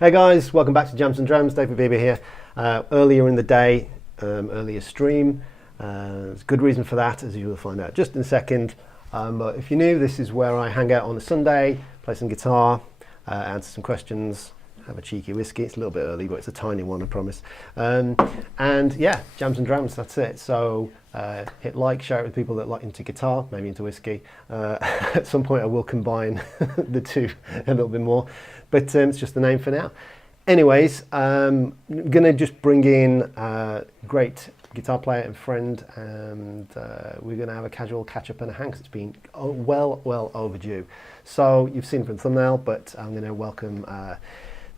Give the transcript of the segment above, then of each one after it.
Hey guys, welcome back to Jams and Drams. David Bieber here. Earlier in the day, earlier stream. There's a good reason for that, as you will find out just in a second. But if you're new, this is where I hang out on a Sunday, play some guitar, answer some questions, have a cheeky whiskey. It's a little bit early, but it's a tiny one, I promise. And yeah, Jams and Drams, that's it. So hit like, share it with people that like into guitar, maybe into whiskey. At some point I will combine the two a little bit more, but it's just the name for now. Anyways, I'm gonna just bring in a great guitar player and friend, and we're gonna have a casual catch up and a hang, 'cause it's been well overdue. So you've seen from the thumbnail, but I'm gonna welcome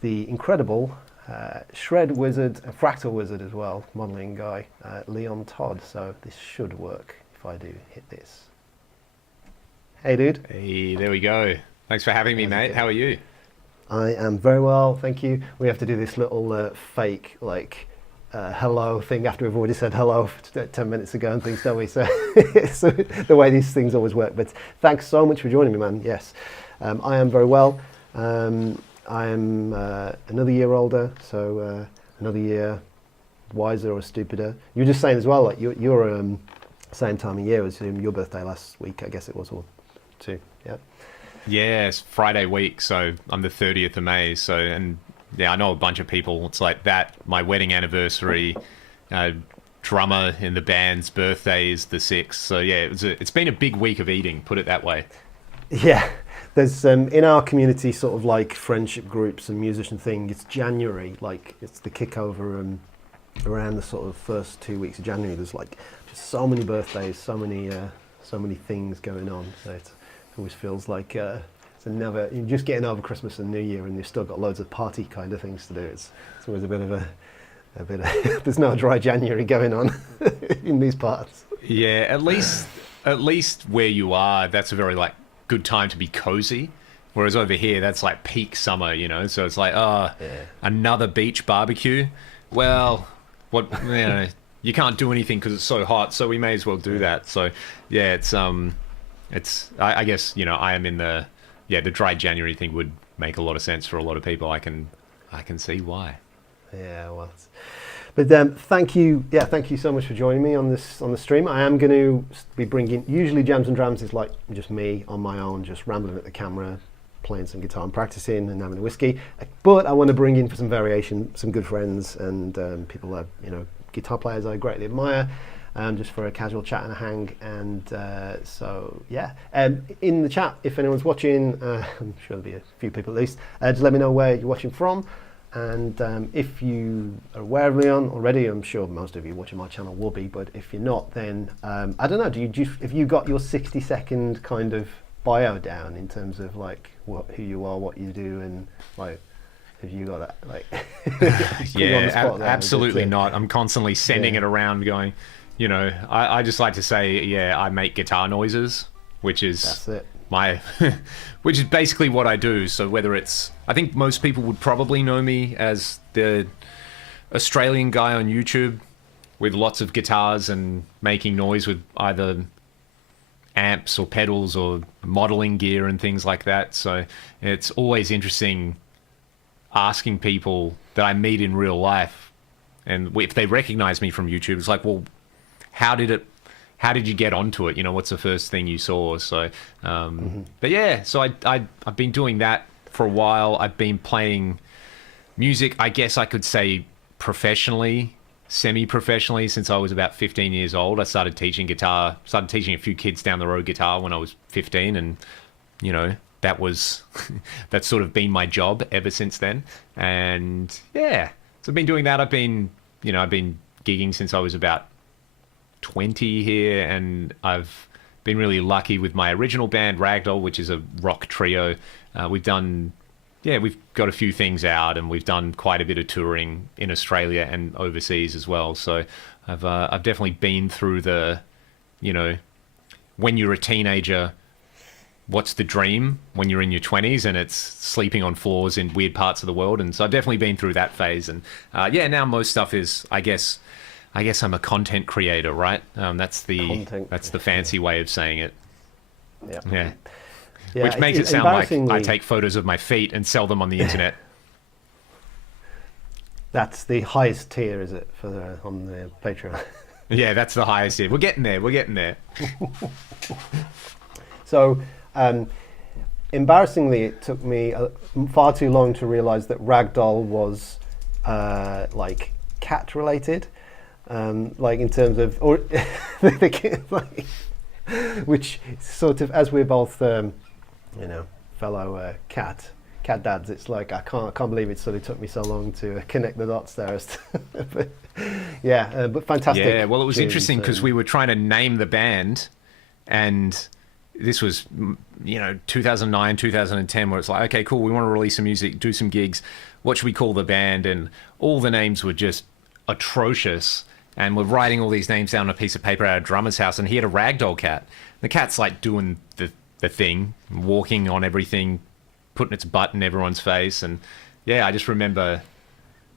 the incredible shred wizard, a fractal wizard as well, modeling guy, Leon Todd. So this should work if I do hit this. Hey dude. Hey, there we go. Thanks for having me, mate. How are you? I am very well, thank you. We have to do this little fake hello thing after we've already said hello 10 minutes ago and things, don't we? So it's the way these things always work. But thanks so much for joining me, man. Yes, I am very well. I am another year older, so another year wiser or stupider. You were just saying as well, like you're same time of year as your birthday last week, I guess it was, or two. Yeah. Yeah, it's Friday week, so I'm the 30th of May. So, and yeah, I know a bunch of people. It's like that. My wedding anniversary, drummer in the band's birthday is the 6th. So yeah, it's been a big week of eating. Put it that way. Yeah. There's in our community sort of like friendship groups and musician thing, it's January, like it's the kickover around the sort of first 2 weeks of January. There's like just so many birthdays, so many things going on. So it always feels like you're just getting over Christmas and New Year and you've still got loads of party kind of things to do. It's always a bit of there's no dry January going on in these parts. Yeah, at least where you are, that's a very like good time to be cozy, whereas over here that's like peak summer, you know, so it's like another beach barbecue. Well, what, you know, you can't do anything because it's so hot, so we may as well do that. So yeah, it's I guess, you know, I am in the dry January thing would make a lot of sense for a lot of people. I can see why. Yeah, well, but thank you so much for joining me on the stream. I am going to be bringing, usually Jams and Drams is like just me on my own, just rambling at the camera, playing some guitar and practicing and having a whiskey. But I want to bring in for some variation, some good friends and people that, you know, guitar players I greatly admire, just for a casual chat and a hang. And so yeah, in the chat, if anyone's watching, I'm sure there'll be a few people at least, just let me know where you're watching from. And if you are aware of Leon already, I'm sure most of you watching my channel will be, but if you're not, then I don't know, have you got your 60-second kind of bio down in terms of like who you are, what you do, and like, have you got that? Like, yeah, absolutely not. I'm constantly sending it around going, you know, I just like to say, yeah, I make guitar noises, which is that's it. Which is basically what I do. So whether it's, I think most people would probably know me as the Australian guy on YouTube with lots of guitars and making noise with either amps or pedals or modeling gear and things like that. So it's always interesting asking people that I meet in real life, and if they recognize me from YouTube, it's like, well, how did you get onto it? You know, what's the first thing you saw? So, but yeah, so I've been doing that for a while. I've been playing music, I guess I could say professionally, semi-professionally, since I was about 15 years old. I started teaching guitar, started teaching a few kids down the road guitar when I was 15. And, you know, that's sort of been my job ever since then. And yeah, so I've been doing that. I've been gigging since I was about 20 here, and I've been really lucky with my original band Ragdoll, which is a rock trio. We've got a few things out, and we've done quite a bit of touring in Australia and overseas as well. So I've definitely been through the, you know, when you're a teenager, what's the dream when you're in your 20s, and it's sleeping on floors in weird parts of the world. And so I've definitely been through that phase. And now most stuff is, I guess I'm a content creator, right? That's the fancy way of saying it. Yeah. Yeah, which makes it sound like I take photos of my feet and sell them on the internet. That's the highest tier, is it, for on the Patreon? Yeah, that's the highest tier. We're getting there. We're getting there. So, embarrassingly, it took me far too long to realise that Ragdoll was like cat related, like in terms of, or like, which sort of, as we're both, fellow cat dads, it's like I can't believe it sort of took me so long to connect the dots there. But yeah, but fantastic. Yeah, well, it was interesting because we were trying to name the band, and this was 2009, 2010, where it's like, okay, cool, we want to release some music, do some gigs. What should we call the band? And all the names were just atrocious. And we're writing all these names down on a piece of paper at a drummer's house, and he had a ragdoll cat. The cat's like doing the thing, walking on everything, putting its butt in everyone's face. And yeah, I just remember,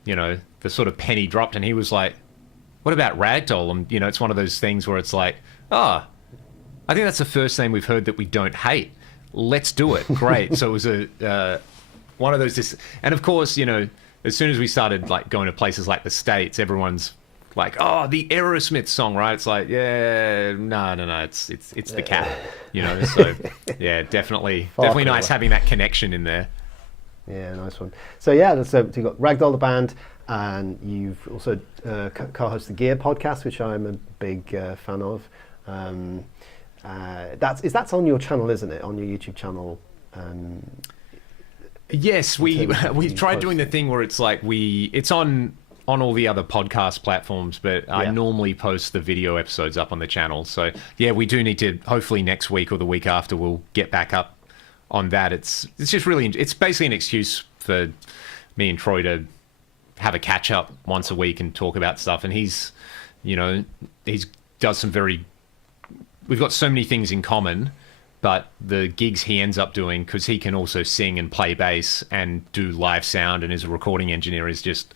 the sort of penny dropped, and he was like, what about Ragdoll? And, it's one of those things where it's like, I think that's the first name we've heard that we don't hate. Let's do it. Great. So it was one of those, and of course, as soon as we started like going to places like the States, everyone's like, oh, the Aerosmith song, right? It's like, yeah, no, it's the cat, So yeah, definitely nice having that connection in there. Yeah, nice one. So yeah, so you've got Ragdoll the band, and you've also co-hosted the Gear podcast, which I'm a big fan of. That's on your channel, isn't it? On your YouTube channel. Yes, we tried doing the thing where it's like it's on all the other podcast platforms, but I normally post the video episodes up on the channel. So yeah, we do need to, hopefully next week or the week after, we'll get back up on that. It's just really, it's basically an excuse for me and Troy to have a catch up once a week and talk about stuff. And he's does some we've got so many things in common, but the gigs he ends up doing, because he can also sing and play bass and do live sound and is a recording engineer, is just,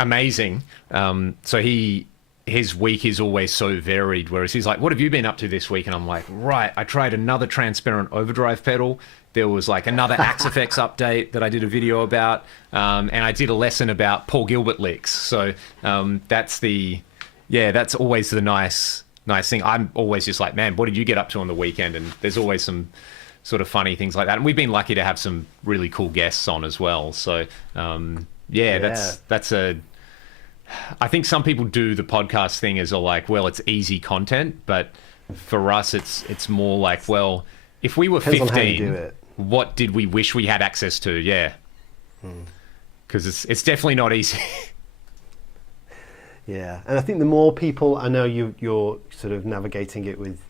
amazing. So his week is always so varied, whereas he's like, what have you been up to this week? And I'm like, right, I tried another transparent overdrive pedal. There was like another Axe Fx update that I did a video about, and I did a lesson about Paul Gilbert licks. So that's always the nice thing. I'm always just like, man, what did you get up to on the weekend? And there's always some sort of funny things like that. And we've been lucky to have some really cool guests on as well. So that's I think some people do the podcast thing as it's easy content, but for us, it's more like, well, if we were 15, what did we wish we had access to? Yeah. Because it's definitely not easy. Yeah, and I think the more people, I know you're sort of navigating it with,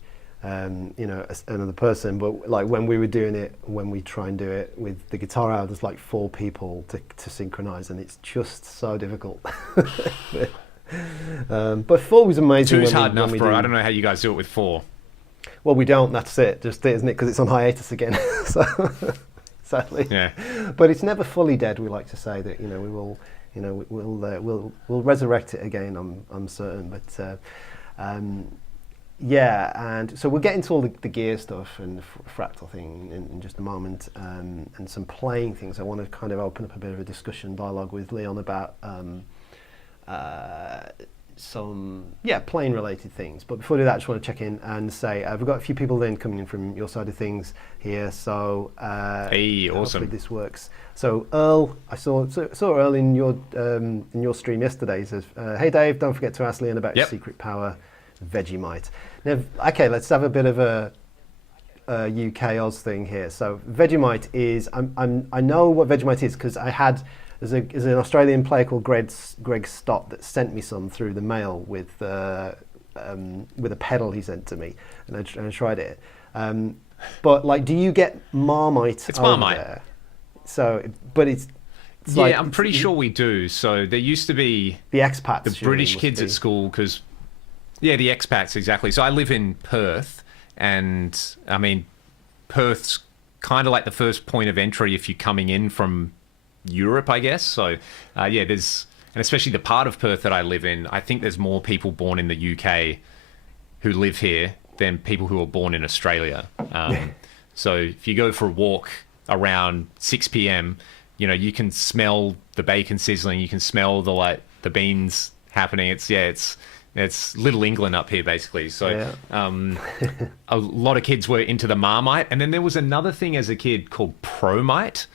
another person, but like when we try and do it with the guitar out, there's like 4 people to synchronize, and it's just so difficult. But 4 was amazing. 2's hard enough, bro. I don't know how you guys do it with 4. Well, we don't. That's it. Just it, isn't it? Because it's on hiatus again. So sadly. Yeah. But it's never fully dead. We like to say that we will. We'll resurrect it again. I'm certain. But and so we'll get into all the gear stuff and the fractal thing in just a moment, and some playing things. I want to kind of open up a bit of a discussion dialogue with Leon about some playing related things. But before I do that, I just want to check in and say we've got a few people then coming in from your side of things here. So hey, awesome. Hopefully this works. So Earl, I saw Earl in your stream yesterday. He says, "Hey Dave, don't forget to ask Leon about your secret power, Vegemite." Now, okay, let's have a bit of a UK Oz thing here. So Vegemite is, I know what Vegemite is because there's an Australian player called Greg Stott that sent me some through the mail with a pedal he sent to me, and I tried it. But like, do you get Marmite? It's Marmite. There? So, but it's I'm pretty sure we do. So there used to be the expats, the British kids at school, because the expats, exactly. So I live in Perth, and I mean, Perth's kind of like the first point of entry if you're coming in from Europe, I guess. So there's, and especially the part of Perth that I live in, I think there's more people born in the UK who live here than people who are born in Australia. So if you go for a walk around 6 p.m, you can smell the bacon sizzling, you can smell the beans happening. It's Little England up here, basically. So a lot of kids were into the Marmite. And then there was another thing as a kid called Promite.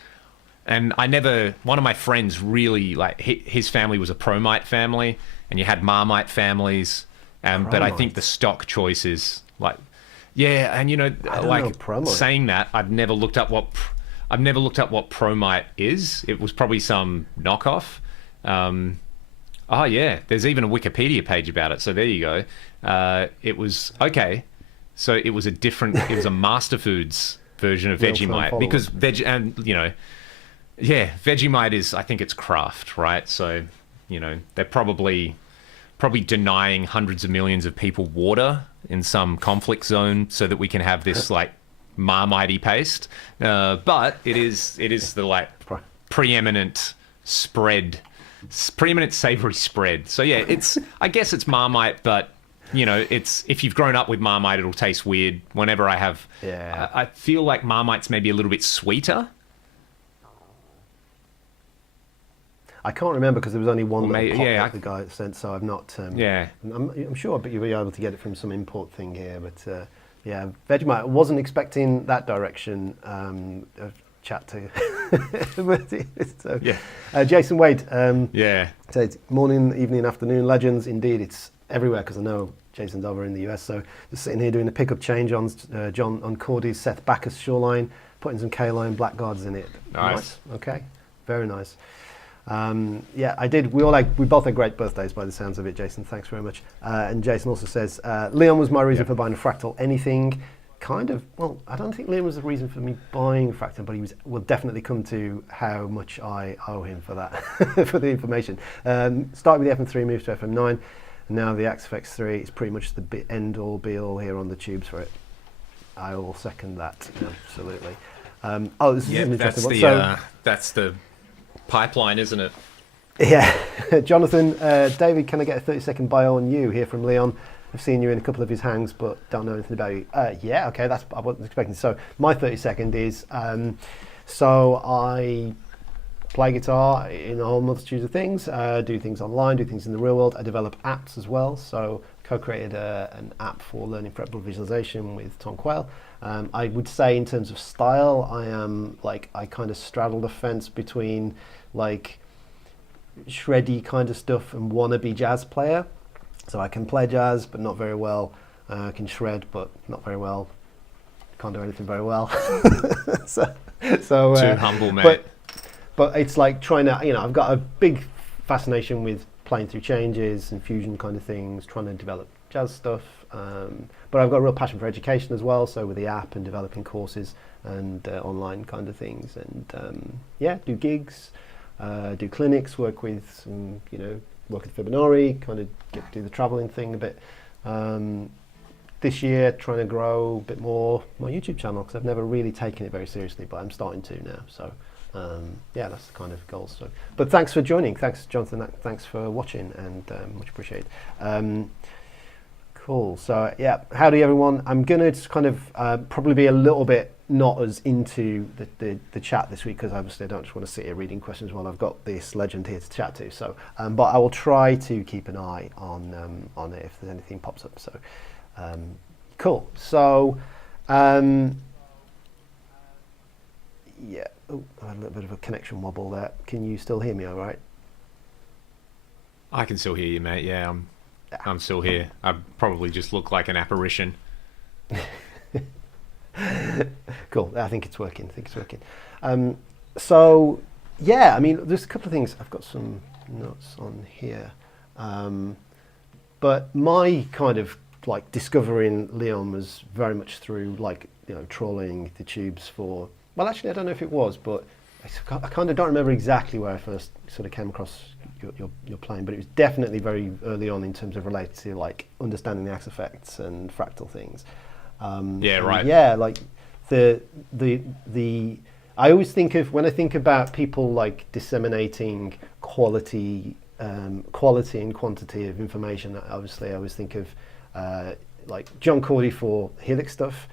And one of my friends really, his family was a Promite family, and you had Marmite families. But I think the stock choice is and saying that, I've never looked up what Promite is. It was probably some knockoff. Oh yeah, there's even a Wikipedia page about it. So there you go. It was okay. So it was a Master Foods version of Vegemite, because Vegemite is, I think it's Kraft, right? So they're probably denying hundreds of millions of people water in some conflict zone so that we can have this Marmite paste. But it is the preeminent savory spread. So yeah, I guess it's Marmite, but if you've grown up with Marmite, it'll taste weird. Whenever I have, I feel like Marmite's maybe a little bit sweeter. I can't remember because there was only one the guy sent, so I've not. I'm sure, but you'll be able to get it from some import thing here. But Vegemite. I wasn't expecting that direction of chat to. Jason Wade. Said, morning, evening, afternoon, legends. Indeed, it's everywhere because I know Jason's over in the US. So just sitting here doing a pickup change on John on Cordy's Seth Backus shoreline, putting some K-line blackguards in it. Nice. Okay, very nice. I did. We both had great birthdays by the sounds of it, Jason. Thanks very much. And Jason also says, Leon was my reason for buying a Fractal anything. Kind of, well, I don't think Leon was the reason for me buying Fractal, but will definitely come to how much I owe him for that, for the information. Start with the FM3, move to FM9, and now the Axe Fx3 is pretty much the end-all, be-all here on the tubes for it. I will second that, absolutely. This is an interesting one. That's the pipeline, isn't it? Yeah. Jonathan, David, can I get a 30-second bio on you here from Leon? I've seen you in a couple of his hangs, but don't know anything about you. Okay, that's I wasn't expecting. So my 30-second is, so I play guitar in a whole multitude of things, do things online, do things in the real world. I develop apps as well. So co-created an app for learning fretboard visualization with Tom Quayle. I would say in terms of style, I am I kind of straddle the fence between shreddy kind of stuff and wannabe jazz player. So I can play jazz, but not very well. I can shred, but not very well. Can't do anything very well. so too humble, mate. But it's trying to, I've got a big fascination with playing through changes and fusion kind of things, trying to develop jazz stuff. But I've got a real passion for education as well. So with the app and developing courses and online kind of things, and do gigs, do clinics, work with some, work at Fibonacci, kind of do the traveling thing a bit. This year, trying to grow a bit more my YouTube channel because I've never really taken it very seriously, but I'm starting to now. So that's the kind of goals. So, but thanks for joining. Thanks, Jonathan. Thanks for watching, and much appreciated. Cool. So howdy everyone. I'm gonna just kind of probably be a little bit not as into the chat this week because obviously I don't just want to sit here reading questions while I've got this legend here to chat to. So, but I will try to keep an eye on it if there's anything pops up. So, cool. So, I had a little bit of a connection wobble there. Can you still hear me? All right. I can still hear you, mate. Yeah, I'm still here. I probably just look like an apparition. Cool. I think it's working. So, I mean, there's a couple of things. I've got some notes on here. But my kind of discovering Leon was very much through trawling the tubes for. Well, actually, I don't know if it was, but I kind of don't remember exactly where I first sort of came across your playing, but it was definitely very early on in terms of related to understanding the axe effects and fractal things. Right. The I always think of when I think about people disseminating quality and quantity of information. Obviously, I always think of John Cordy for Helix stuff,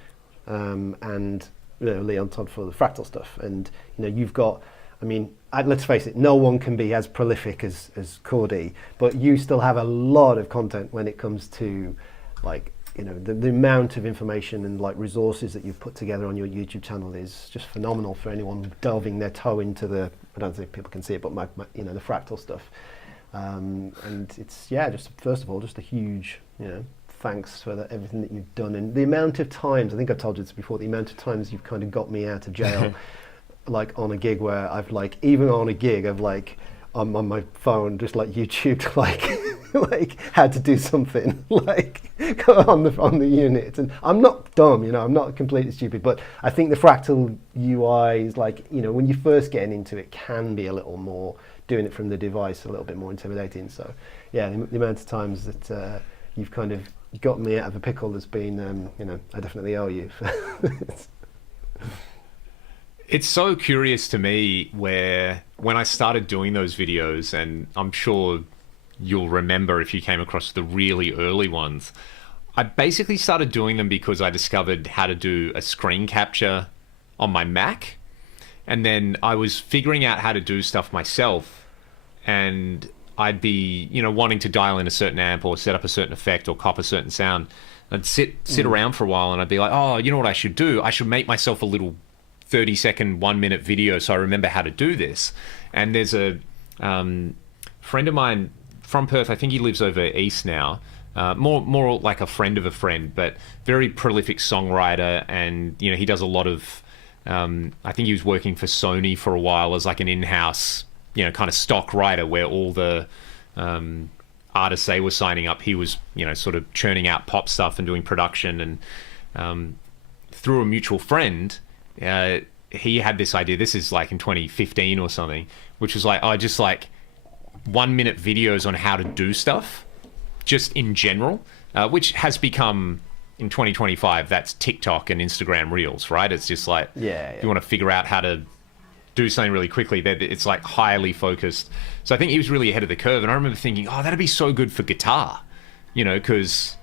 and Leon Todd for the fractal stuff. And you've got, I mean, let's face it, no one can be as prolific as Cordy, but you still have a lot of content when it comes to like, you know, the amount of information and like resources that you've put together on your YouTube channel is just phenomenal for anyone delving their toe into the, I don't think people can see it, but you know, the fractal stuff. And it's, yeah, just first of all, just a huge, you know, thanks for everything that you've done, and the amount of times, I think I've told you this before, the amount of times you've kind of got me out of jail, like on a gig where I've like, even on a gig, I've like, on my phone, just like YouTubed like, like how to do something like on the unit. And I'm not dumb, you know, I'm not completely stupid, but I think the Fractal UI is like, you know, when you're first getting into it, can be a little more, doing it from the device, a little bit more intimidating. So yeah, the amount of times that you've kind of got me out of a pickle has been, you know, I definitely owe you. It's so curious to me where when I started doing those videos, and I'm sure you'll remember if you came across the really early ones, I basically started doing them because I discovered how to do a screen capture on my Mac. And then I was figuring out how to do stuff myself, and I'd be, you know, wanting to dial in a certain amp or set up a certain effect or cop a certain sound. I'd sit around for a while and I'd be like, oh, you know what I should do? I should make myself a little 30-second, 1-minute video so I remember how to do this. And there's a friend of mine from Perth, I think he lives over east now, more like a friend of a friend, but very prolific songwriter. And, you know, he does a lot of, I think he was working for Sony for a while as like an in-house, you know, kind of stock writer where all the artists they were signing up, he was, you know, sort of churning out pop stuff and doing production. And through a mutual friend, he had this idea, this is like in 2015 or something, which was like, just like 1-minute videos on how to do stuff, just in general, which has become, in 2025, that's TikTok and Instagram Reels, right? It's just like, if you want to figure out how to do something really quickly, it's like highly focused. So I think he was really ahead of the curve. And I remember thinking, oh, that'd be so good for guitar, you know, because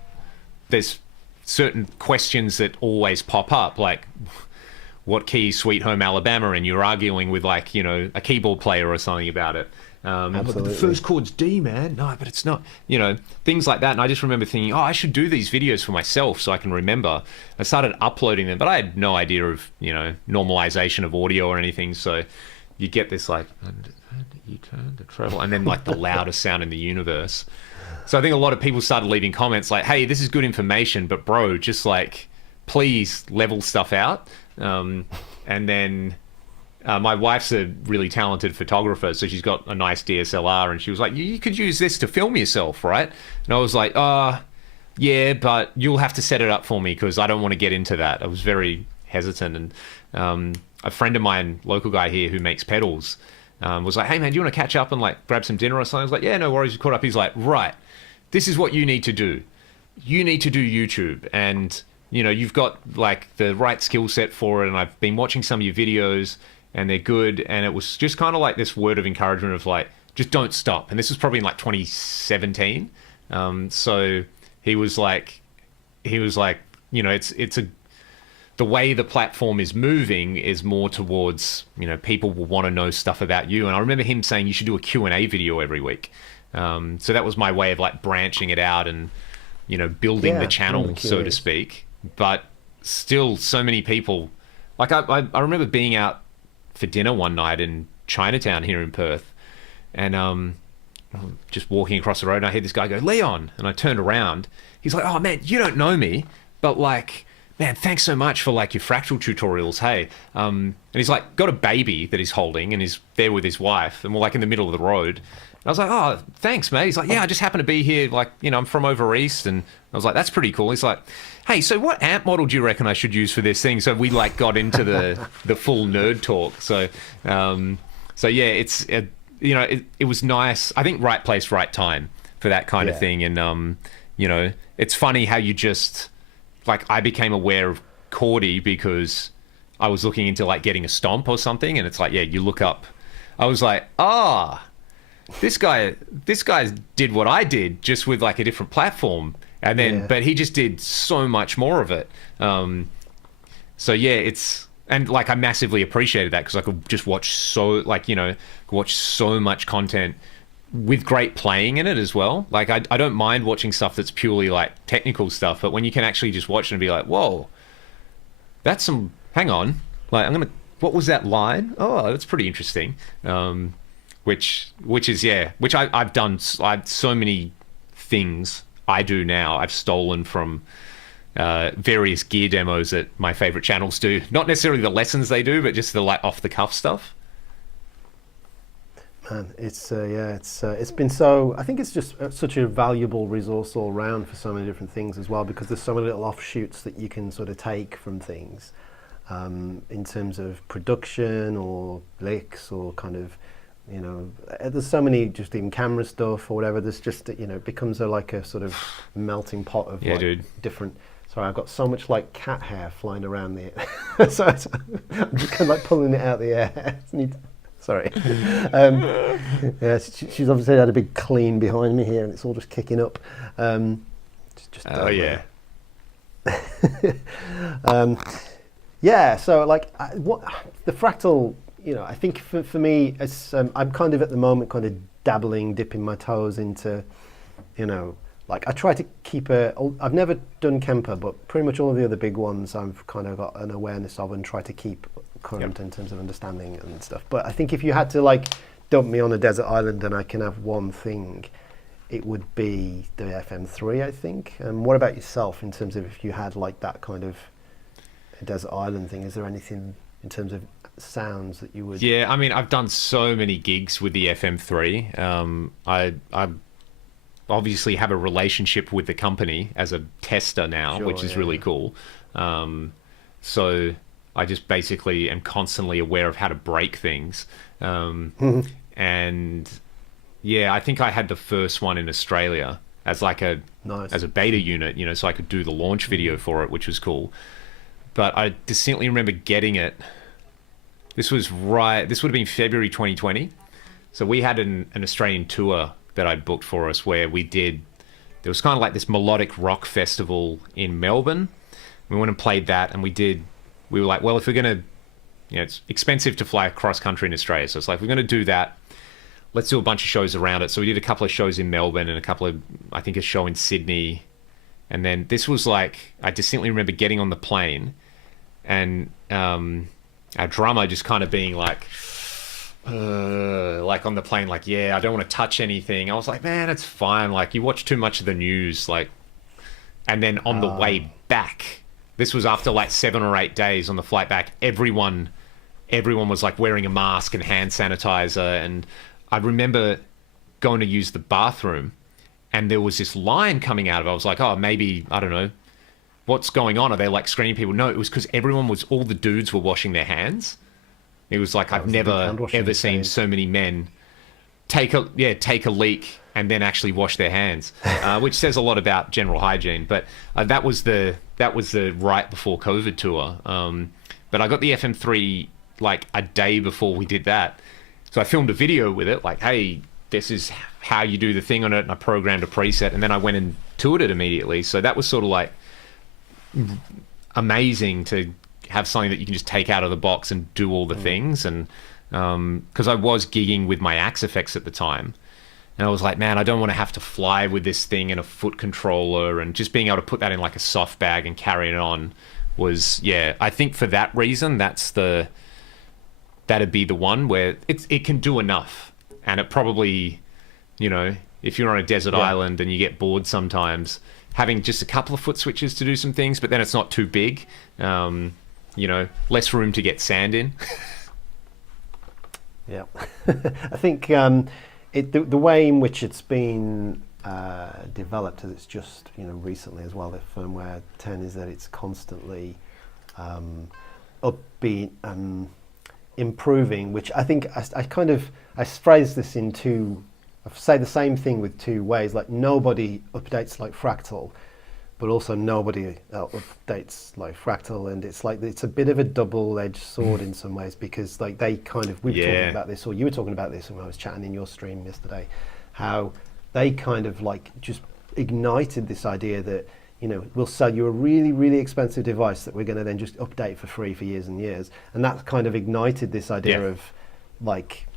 there's certain questions that always pop up, like, what key is Sweet Home Alabama? And you're arguing with, like, you know, a keyboard player or something about it. But the first chord's D, man. No, but it's not. You know, things like that. And I just remember thinking, oh, I should do these videos for myself so I can remember. I started uploading them, but I had no idea of, you know, normalization of audio or anything. So you get this, like, and you turn the treble, and then, like, the loudest sound in the universe. So I think a lot of people started leaving comments like, hey, this is good information, but bro, just, like, please level stuff out. And then my wife's a really talented photographer, so she's got a nice DSLR, and she was like, you could use this to film yourself, right? And I was like, yeah, but you'll have to set it up for me because I don't want to get into that. I was very hesitant. And a friend of mine, local guy here who makes pedals, was like, hey man, do you want to catch up and like grab some dinner or something? I was like, yeah, no worries. We caught up. He's like, right, this is what you need to do. You need to do YouTube, and you know, you've got like the right skill set for it. And I've been watching some of your videos and they're good. And it was just kind of like this word of encouragement of like, just don't stop. And this was probably in like 2017. So he was like, you know, the way the platform is moving is more towards, you know, people will want to know stuff about you. And I remember him saying you should do a Q&A video every week. So that was my way of like branching it out and, you know, building the channel, so to speak. But still, so many people, like I remember being out for dinner one night in Chinatown here in Perth, and just walking across the road, and I heard this guy go, Leon, and I turned around. He's like, oh man, you don't know me, but like, man, thanks so much for like your fractal tutorials, hey. And he's like got a baby that he's holding, and he's there with his wife, and we're like in the middle of the road. I was like, oh, thanks, mate. He's like, yeah, I just happen to be here. Like, you know, I'm from over east. And I was like, that's pretty cool. He's like, hey, so what amp model do you reckon I should use for this thing? So we like got into the full nerd talk. So, yeah, it's, you know, it was nice. I think right place, right time for that kind of thing. And, you know, it's funny how you just, like, I became aware of Cordy because I was looking into like getting a stomp or something. And it's like, yeah, you look up. I was like, this guy did what I did, just with like a different platform, and then but he just did so much more of it. So yeah, it's And like I massively appreciated that because I could just watch watch so much content with great playing in it as well. Like I don't mind watching stuff that's purely like technical stuff, but when you can actually just watch it and be like, whoa, that's some, hang on, like what was that line? Oh, that's pretty interesting. Which I've done. So many things I do now I've stolen from various gear demos that my favorite channels do. Not necessarily the lessons they do, but just the like off the cuff stuff. Man, it's been so. I think it's just such a valuable resource all around for so many different things as well, because there's so many little offshoots that you can sort of take from things in terms of production or licks or kind of, you know, there's so many just even camera stuff or whatever. There's just, you know, it becomes like a sort of melting pot of different. Sorry, I've got so much like cat hair flying around the. So I'm just kind of like pulling it out of the air. Sorry. Yeah, she's obviously had a big clean behind me here, and it's all just kicking up. Oh yeah. Yeah. So like, what the Fractal, you know, I think for me, it's, I'm kind of at the moment kind of dipping my toes into, you know, like I try to keep I've never done Kemper, but pretty much all of the other big ones I've kind of got an awareness of and try to keep current in terms of understanding and stuff. But I think if you had to like dump me on a desert island and I can have one thing, it would be the FM3, I think. What about yourself in terms of if you had like that kind of a desert island thing? Is there anything in terms of sounds that you would? Yeah, I mean, I've done so many gigs with the FM3. I obviously have a relationship with the company as a tester now, which is really cool. So I just basically am constantly aware of how to break things. And yeah, I think I had the first one in Australia as like as a beta unit, you know, so I could do the launch video for it, which was cool. But I distinctly remember getting it. This would have been February 2020. So we had an Australian tour that I'd booked for us where there was kind of like this melodic rock festival in Melbourne. We went and played that, and we were like, well, if we're going to, you know, it's expensive to fly across country in Australia. So it's like, we're going to do that. Let's do a bunch of shows around it. So we did a couple of shows in Melbourne and I think a show in Sydney. And then this was like, I distinctly remember getting on the plane and our drummer just kind of being like on the plane, like, yeah, I don't want to touch anything. I was like, man, it's fine. Like, you watch too much of the news. Like, and then on the way back, this was after like 7 or 8 days on the flight back, everyone was like wearing a mask and hand sanitizer. And I remember going to use the bathroom and there was this line coming out of it. I was like, oh, maybe, I don't know, what's going on? Are they like screening people? No, it was because all the dudes were washing their hands. It was like, I've never ever seen so many men take a leak and then actually wash their hands, which says a lot about general hygiene. But that was the right before COVID tour. But I got the FM3 like a day before we did that. So I filmed a video with it, like, hey, this is how you do the thing on it, and I programmed a preset, and then I went and toured it immediately. So that was sort of like amazing to have something that you can just take out of the box and do all the things. And because I was gigging with my Axe Fx at the time, and I was like, man, I don't want to have to fly with this thing and a foot controller, and just being able to put that in like a soft bag and carry it on was, yeah, I think for that reason, that'd be the one where it can do enough. And it probably, you know, if you're on a desert island and you get bored sometimes, having just a couple of foot switches to do some things, but then it's not too big, you know, less room to get sand in. Yeah. I think the way in which it's been developed, as it's just, you know, recently as well, the firmware 10, is that it's constantly upbeat and improving, which I think I phrase this in two, I say the same thing with two ways, like nobody updates like Fractal, but also nobody updates like Fractal, and it's like, it's a bit of a double-edged sword in some ways, because like they kind of, we were talking about this, or you were talking about this when I was chatting in your stream yesterday, how they kind of like just ignited this idea that we'll sell you a really, really expensive device that we're going to then just update for free for years and years. And that kind of ignited this idea of like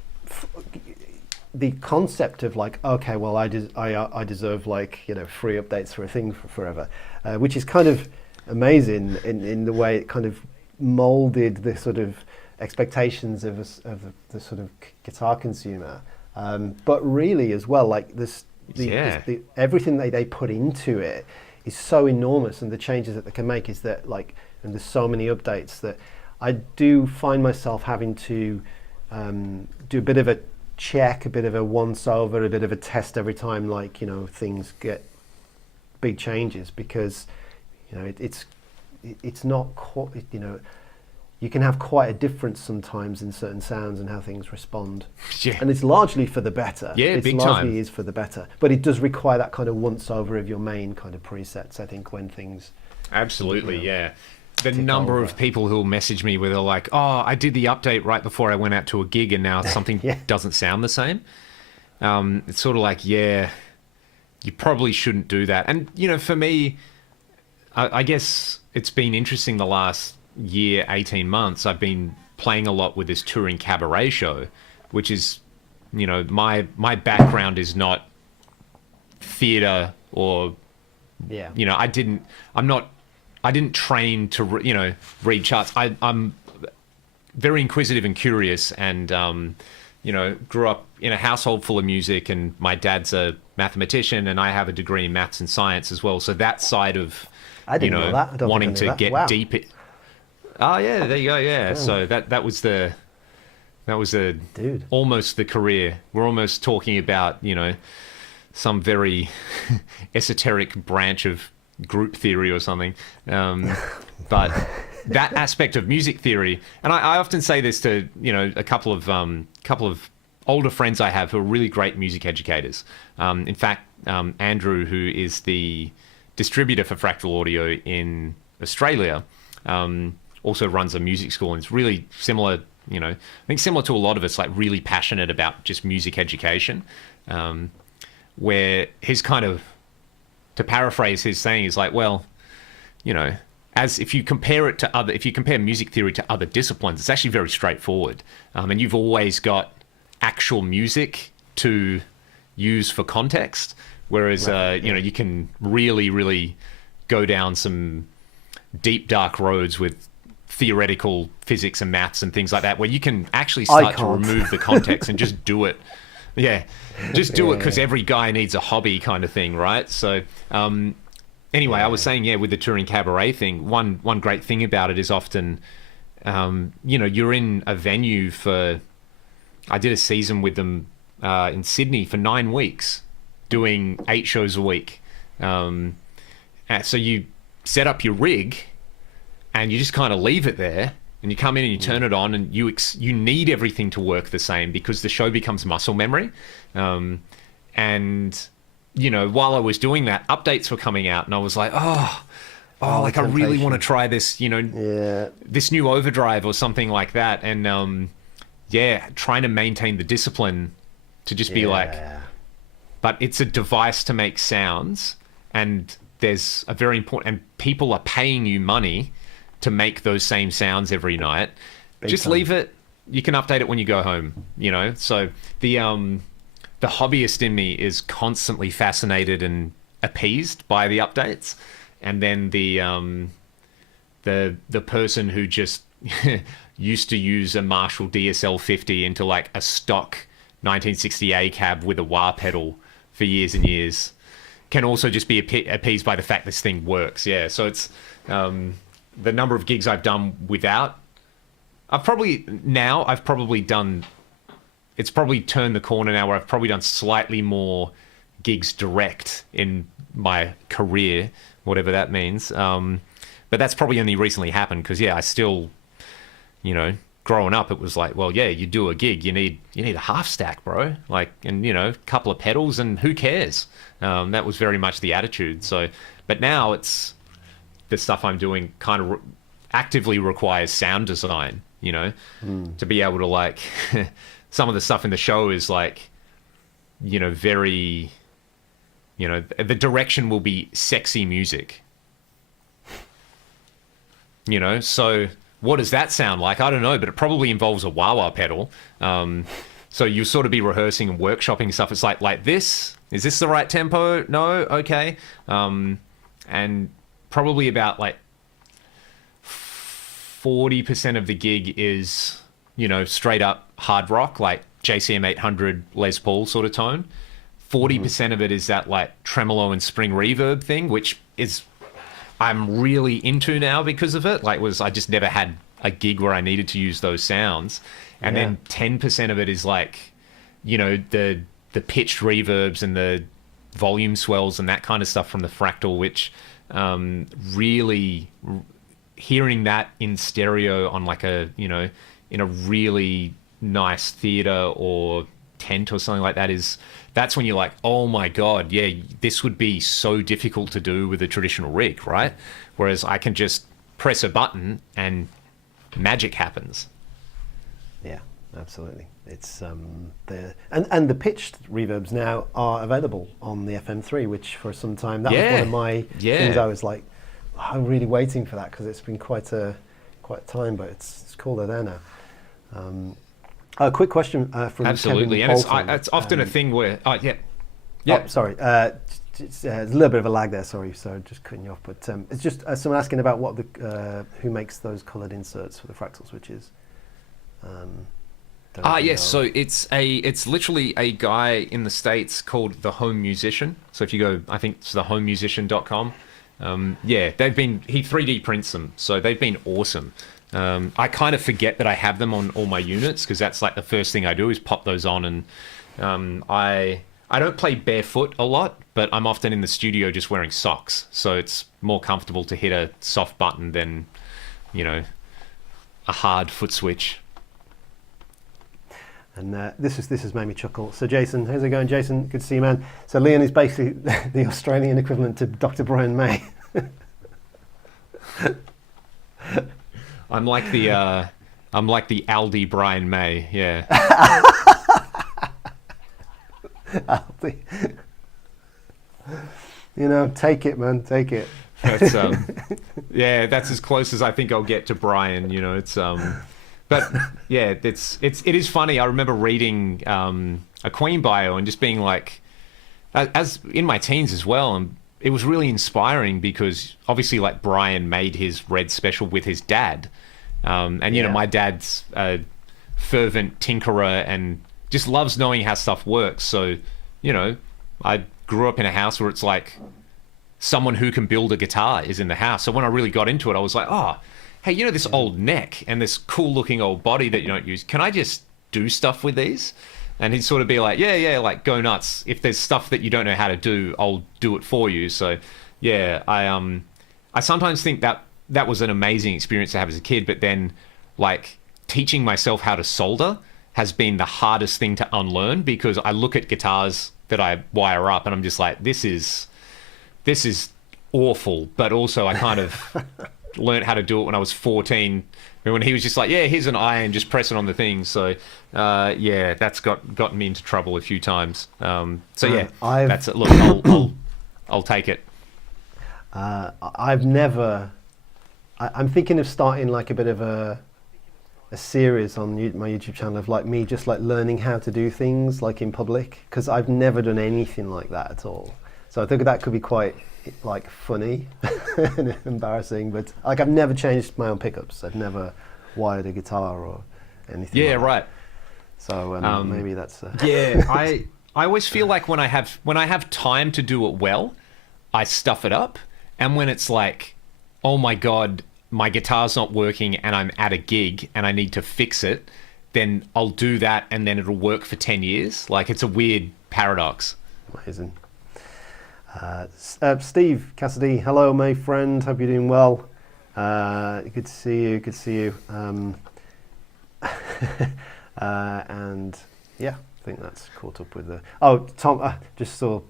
the concept of like, okay, well, I deserve like, free updates for a thing for forever, which is kind of amazing in the way it kind of molded the sort of expectations of the sort of guitar consumer. But really as well, like everything they put into it is so enormous, and the changes that they can make is that like, and there's so many updates that I do find myself having to do a bit of a check, a bit of a once over, a bit of a test every time, like, things get big changes, because it's not quite, you can have quite a difference sometimes in certain sounds and how things respond. Yeah. And it's largely for the better. Yeah, it big largely time. is for the better. But it does require that kind of once over of your main kind of presets, I think, when things... Absolutely, yeah. The number of people who'll message me where they're like, oh, I did the update right before I went out to a gig and now something doesn't sound the same. It's sort of like, you probably shouldn't do that. And, for me, I guess it's been interesting the last year, 18 months. I've been playing a lot with this touring cabaret show, which is, my background is not theatre I didn't train to, read charts. I'm very inquisitive and curious, and, grew up in a household full of music, and my dad's a mathematician and I have a degree in maths and science as well. So that side of, wanting to get deep. Oh yeah, there you go. Yeah. Oh. So that was Dude. Almost the career. We're almost talking about, some very esoteric branch of group theory or something. But that aspect of music theory, and I often say this to, a couple of older friends I have who are really great music educators. In fact, Andrew, who is the distributor for Fractal Audio in Australia, also runs a music school, and it's really similar, I think similar to a lot of us, like really passionate about just music education, where his kind of, to paraphrase his saying, is like, well, as if you compare music theory to other disciplines, it's actually very straightforward. And you've always got actual music to use for context, whereas, you can really, really go down some deep, dark roads with theoretical physics and maths and things like that, where you can actually start to remove the context and just do it. Yeah, just do it because every guy needs a hobby kind of thing, right? So anyway, I was saying, with the touring cabaret thing, one great thing about it is often, you're in a venue for, I did a season with them in Sydney for 9 weeks, doing 8 shows a week. So you set up your rig and you just kind of leave it there, and you come in and you turn it on, and you need everything to work the same, because the show becomes muscle memory. And, while I was doing that, updates were coming out, and I was like, I really want to try this, this new overdrive or something like that. And, trying to maintain the discipline to just be but it's a device to make sounds, and there's a very important, and people are paying you money to make those same sounds every night. Just leave it. You can update it when you go home, So the hobbyist in me is constantly fascinated and appeased by the updates. And then the person who just used to use a Marshall DSL 50 into like a stock 1960A cab with a wah pedal for years and years can also just be appeased by the fact this thing works. Yeah, so it's the number of gigs I've done without. It's probably turned the corner now, where I've probably done slightly more gigs direct in my career, whatever that means. But that's probably only recently happened, because I still, growing up, it was like, well, you do a gig, you need a half stack, bro, like, and a couple of pedals, and who cares? That was very much the attitude. So, but now it's, the stuff I'm doing kind of actively requires sound design, to be able to, like, some of the stuff in the show is like, very, the direction will be sexy music, So what does that sound like? I don't know, but it probably involves a wah-wah pedal. So you sort of be rehearsing and workshopping stuff. It's like this. Is this the right tempo? No? Okay. And probably about like 40% of the gig is, straight up hard rock, like JCM 800 Les Paul sort of tone. 40% of it is that like tremolo and spring reverb thing, which is I'm really into now because of it. I just never had a gig where I needed to use those sounds. And then 10% of it is like, the pitched reverbs and the volume swells and that kind of stuff from the Fractal, which really hearing that in stereo on like in a really nice theater or tent or something like that that's when you're like, oh my God, yeah, this would be so difficult to do with a traditional rig, right? Whereas I can just press a button and magic happens. Yeah, absolutely. It's the pitched reverbs now are available on the FM3, which for some time that was one of my things. I was like, I'm really waiting for that because it's been quite a time, but it's cooler there now. A quick question from absolutely, Kevin and Bolton. it's often a thing where Oh, sorry. There's a little bit of a lag there. Sorry, so just cutting you off. But it's just someone asking about what who makes those coloured inserts for the Fractal switches. Yes. So it's literally a guy in the States called The Home Musician. So if you go, I think it's thehomemusician.com. He 3D prints them, so they've been awesome. I kind of forget that I have them on all my units because that's like the first thing I do is pop those on, and I don't play barefoot a lot, but I'm often in the studio just wearing socks, so it's more comfortable to hit a soft button than, a hard foot switch. And this has made me chuckle. So Jason, how's it going, Jason? Good to see you, man. So Leon is basically the Australian equivalent to Dr. Brian May. I'm like the Aldi Brian May, yeah. Aldi. Take it, man, take it. That's that's as close as I think I'll get to Brian. But yeah, it is funny. I remember reading a Queen bio and just being like, as in my teens as well, and it was really inspiring because obviously like Brian made his Red Special with his dad. My dad's a fervent tinkerer and just loves knowing how stuff works. So, I grew up in a house where it's like someone who can build a guitar is in the house. So when I really got into it, I was like, oh, hey, this old neck and this cool looking old body that you don't use, can I just do stuff with these? And he'd sort of be like, yeah, like go nuts. If there's stuff that you don't know how to do, I'll do it for you. So yeah, I sometimes think that was an amazing experience to have as a kid, but then like teaching myself how to solder has been the hardest thing to unlearn because I look at guitars that I wire up and I'm just like, this is awful. But also I kind of learned how to do it when I was 14 when he was just like, yeah, here's an iron, just press it on the thing. So that's gotten me into trouble a few times. That's it. Look, I'll take it. I'm thinking of starting like a bit of a series on my YouTube channel of like me just like learning how to do things like in public because I've never done anything like that at all. So I think that could be quite like funny and embarrassing, but like I've never changed my own pickups. I've never wired a guitar or anything. Yeah, like right. That. So maybe that's I always feel like when I have time to do it well, I stuff it up, and when it's like, oh my God, my guitar's not working and I'm at a gig and I need to fix it, then I'll do that and then it'll work for 10 years. Like it's a weird paradox. Amazing. Steve Cassidy, hello, my friend. Hope you're doing well. Good to see you. Good to see you. And yeah, I think that's caught up with the. Oh, Tom, just saw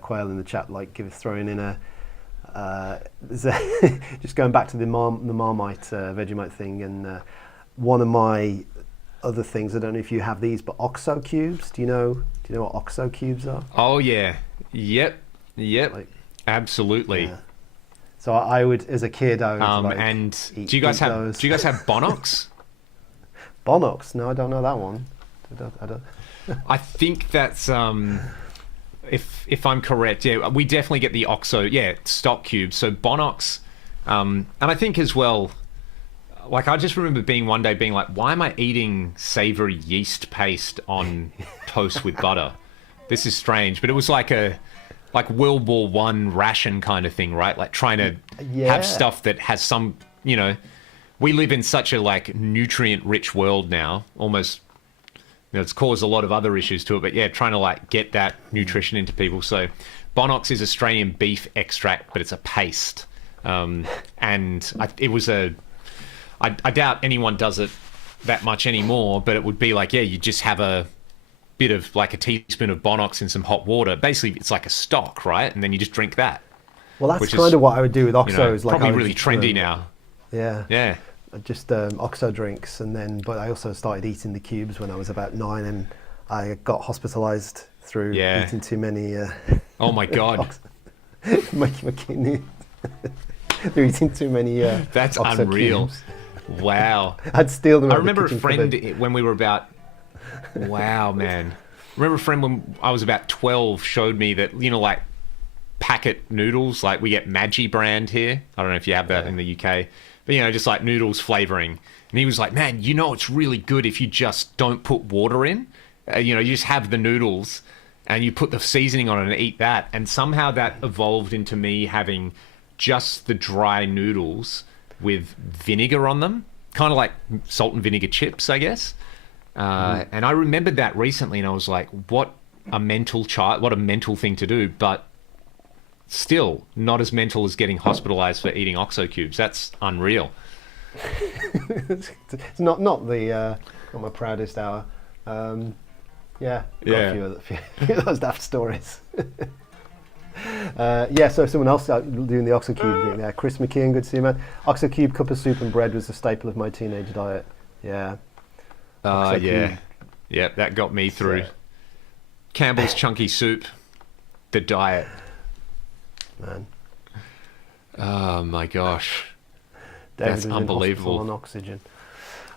Quail in the chat. Like, throwing in a. Just going back to the Marmite Vegemite thing, and one of my other things. I don't know if you have these, but OXO cubes. Do you know what OXO cubes are? Oh yeah. Yep. Like, absolutely. So I would, as a kid, I would like And eat, do you guys eat have those. do you guys have Bonox? Bonox? No, I don't know that one. I don't. I think that's if I'm correct, yeah, we definitely get the OXO, stock cubes. So Bonox, and I think as well, like I just remember one day being like, why am I eating savory yeast paste on toast with butter? This is strange, but it was like World War One ration kind of thing, right? Like trying to have stuff that has some, we live in such a like nutrient rich world now, almost, it's caused a lot of other issues to it, but yeah, trying to like get that nutrition into people. So Bonox is Australian beef extract, but it's a paste. And I doubt anyone does it that much anymore, but it would be like, you just have a bit of like a teaspoon of Bonox in some hot water. Basically, it's like a stock, right? And then you just drink that. Well, that's kind of what I would do with OXO. Is like probably really trendy now. Yeah. Yeah. Just OXO drinks, but I also started eating the cubes when I was about 9, and I got hospitalised through eating too many. Oh my God! my kidney. They're eating too many. That's OXO unreal. Cubes. Wow. I'd steal them. I remember a friend when we were about. Wow, man! I remember a friend when I was about 12 showed me that like packet noodles, like we get Maggi brand here. I don't know if you have that in the UK. But, just like noodles flavoring. And he was like, man, it's really good if you just don't put water in. You just have the noodles and you put the seasoning on it and eat that. And somehow that evolved into me having just the dry noodles with vinegar on them. Kind of like salt and vinegar chips, I guess. And I remembered that recently and I was like, what a mental thing to do. But still not as mental as getting hospitalized for eating OXO cubes. That's unreal. It's not my proudest hour. Got a few of those daft stories. So someone else doing the OXO cube drink there. Chris McKeon, good to see you, man. OXO cube, cup of soup and bread was a staple of my teenage diet. Yeah. Yeah, that got me through. Campbell's chunky soup, the diet. Man. Oh my gosh. David That's was unbelievable. in hospital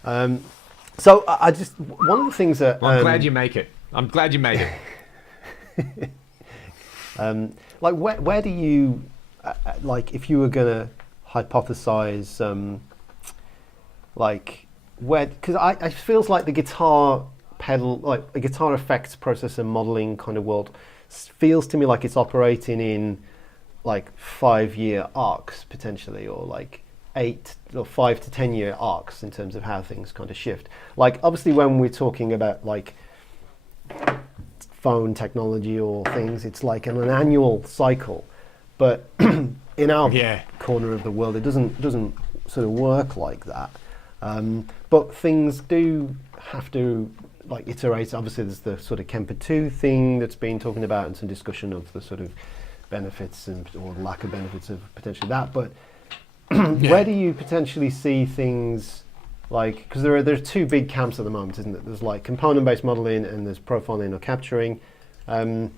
on oxygen. So I just, one of the things that... I'm glad you make it. I'm glad you made it. Like where do you, like if you were going to hypothesize, like where, because I feels like the guitar pedal, like the guitar effects processor modeling kind of world feels to me like it's operating in like 5-year arcs potentially, or like 8 or 5 to 10 year arcs in terms of how things kind of shift. Like obviously when we're talking about like phone technology or things, it's like an annual cycle, but in our corner of the world it doesn't sort of work like that. But things do have to like iterate. Obviously there's the sort of Kemper 2 thing that's been talking about and some discussion of the sort of benefits or lack of benefits of potentially that, but where do you potentially see things like, because there's 2 big camps at the moment, isn't it? There's like component-based modeling and there's profiling or capturing. Do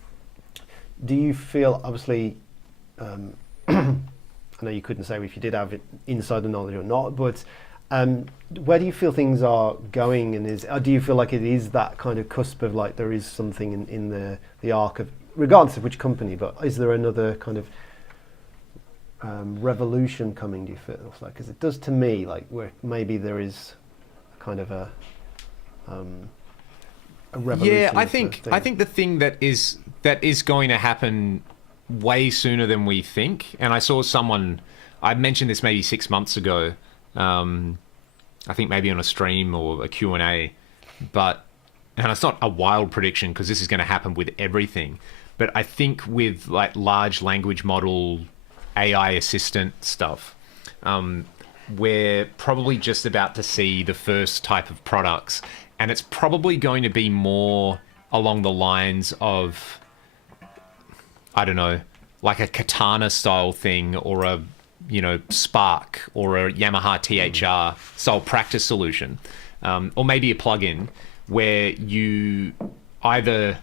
you feel, obviously, I know you couldn't say if you did have it inside the knowledge or not, but where do you feel things are going, and do you feel like it is that kind of cusp of like there is something in the arc of, regardless of which company, but is there another kind of revolution coming, do you feel like? Because it does to me, like where maybe there is kind of a revolution. Yeah, I think the thing that is going to happen way sooner than we think, and I saw someone, I mentioned this maybe 6 months ago, I think maybe on a stream or a Q&A, and it's not a wild prediction because this is going to happen with everything, but I think with like large language model AI assistant stuff, we're probably just about to see the first type of products, and it's probably going to be more along the lines of, I don't know, like a Katana style thing, or a Spark or a Yamaha THR style practice solution, or maybe a plugin where you either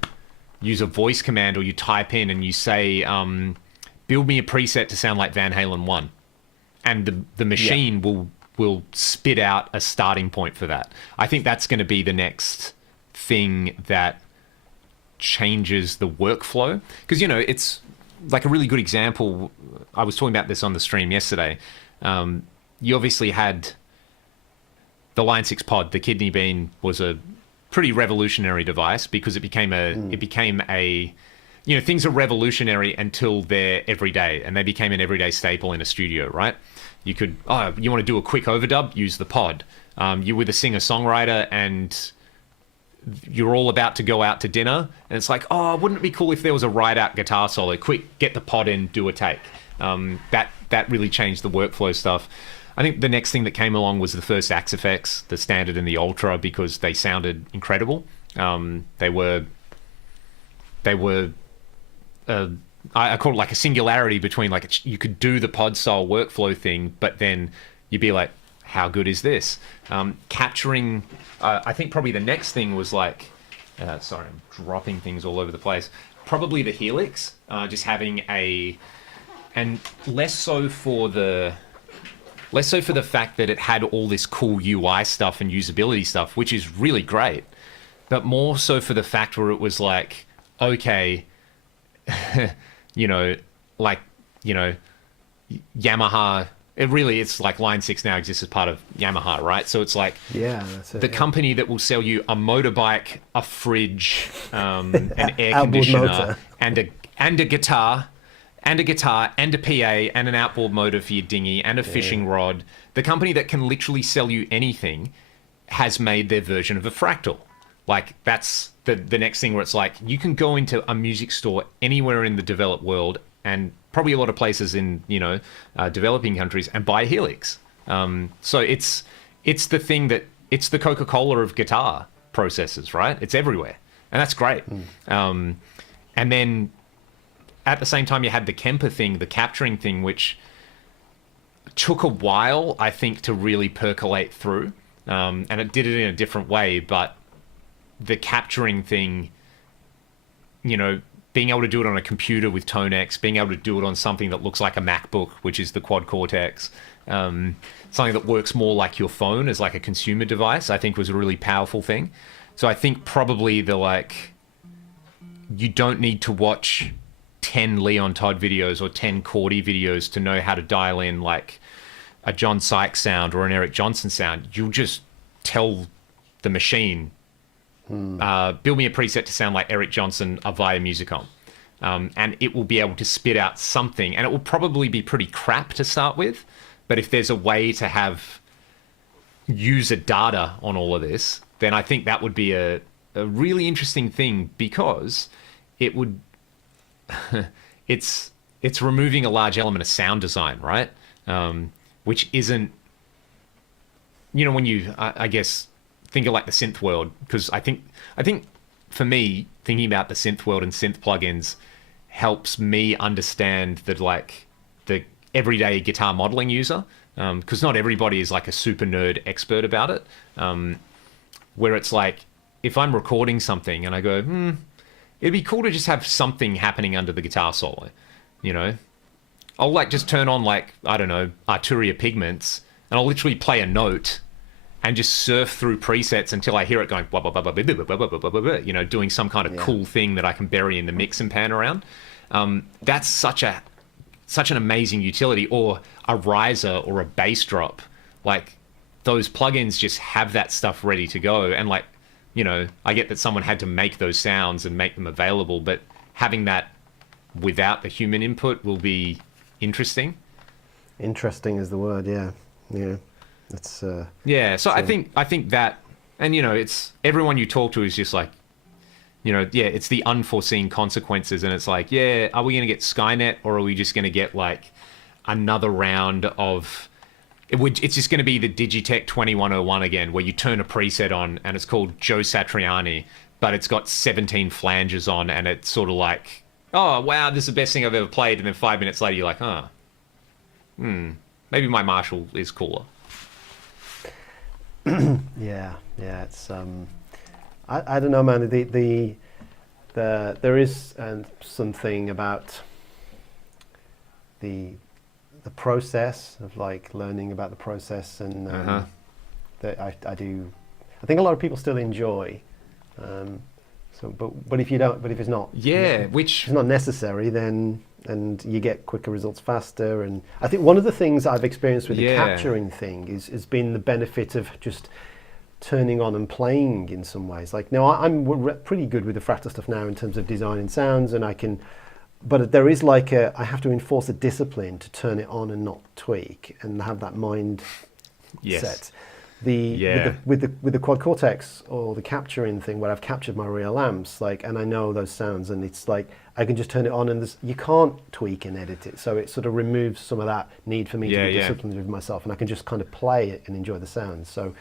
use a voice command or you type in and you say, build me a preset to sound like Van Halen 1. And the machine will spit out a starting point for that. I think that's going to be the next thing that changes the workflow. Because, it's like a really good example. I was talking about this on the stream yesterday. You obviously had the Line 6 pod. The kidney bean was a pretty revolutionary device because it became a things are revolutionary until they're everyday, and they became an everyday staple in a studio, right? You could, you want to do a quick overdub, use the pod. You're with a singer-songwriter and you're all about to go out to dinner, and it's like, wouldn't it be cool if there was a ride-out guitar solo? Quick, get the pod in, do a take. That really changed the workflow stuff. I think the next thing that came along was the first Axe Fx, the Standard and the Ultra, because they sounded incredible. They were I call it like a singularity between like you could do the pod style workflow thing, but then you'd be like, how good is this? Capturing, I think probably the next thing was like, sorry, I'm dropping things all over the place. Probably the Helix, just having and less so for the fact that it had all this cool UI stuff and usability stuff, which is really great, but more so for the fact where it was like, okay, Yamaha, it's like Line 6 now exists as part of Yamaha, right? So it's like that's it, the company that will sell you a motorbike, a fridge, an air conditioner, and a guitar, and a PA, and an outboard motor for your dinghy, and a fishing rod. The company that can literally sell you anything has made their version of a Fractal. Like, that's the next thing where it's like, you can go into a music store anywhere in the developed world, and probably a lot of places in, developing countries, and buy Helix. So it's the thing that, it's the Coca-Cola of guitar processors, right? It's everywhere. And that's great. And then at the same time, you had the Kemper thing, the capturing thing, which took a while, I think, to really percolate through. And it did it in a different way, but the capturing thing, being able to do it on a computer with ToneX, being able to do it on something that looks like a MacBook, which is the Quad Cortex, something that works more like your phone as like a consumer device, I think was a really powerful thing. So I think probably you don't need to watch 10 Leon Todd videos or 10 Cordy videos to know how to dial in like a John Sykes sound or an Eric Johnson sound. You'll just tell the machine, build me a preset to sound like Eric Johnson via Musicom. And it will be able to spit out something, and it will probably be pretty crap to start with. But if there's a way to have user data on all of this, then I think that would be a really interesting thing, because it would, it's removing a large element of sound design, right? Which isn't, when you, I guess, think of like the synth world, because I think for me, thinking about the synth world and synth plugins helps me understand that like the everyday guitar modeling user, because not everybody is like a super nerd expert about it, where it's like, if I'm recording something and I go, it'd be cool to just have something happening under the guitar solo, I'll like just turn on like, I don't know, Arturia Pigments, and I'll literally play a note and just surf through presets until I hear it going, doing some kind of cool thing that I can bury in the mix and pan around. That's such an amazing utility. Or a riser or a bass drop. Like, those plugins just have that stuff ready to go. And like, I get that someone had to make those sounds and make them available, but having that without the human input will be interesting. Interesting is the word, yeah. It's so I think that, and it's everyone you talk to is just like, it's the unforeseen consequences, and it's like, are we going to get Skynet, or are we just going to get like another round of it's just going to be the Digitech 2101 again, where you turn a preset on and it's called Joe Satriani, but it's got 17 flanges on, and it's sort of like, oh wow, this is the best thing I've ever played, and then 5 minutes later you're like, maybe my Marshall is cooler. It's I don't know, man. There is something about the process of like learning about the process, and that I do. I think a lot of people still enjoy. But if you don't, but if it's not, which it's not necessary, then and you get quicker results faster. And I think one of the things I've experienced with the capturing thing has been the benefit of just turning on and playing in some ways. Like now, I'm pretty good with the Fractal stuff now in terms of designing sounds, and I can. But there is like I have to enforce a discipline to turn it on and not tweak, and have that mind set. With the quad cortex or the capturing thing, where I've captured my real amps, like, and I know those sounds, and it's like I can just turn it on, and you can't tweak and edit it, so it sort of removes some of that need for me to be disciplined with myself, and I can just kind of play it and enjoy the sounds. So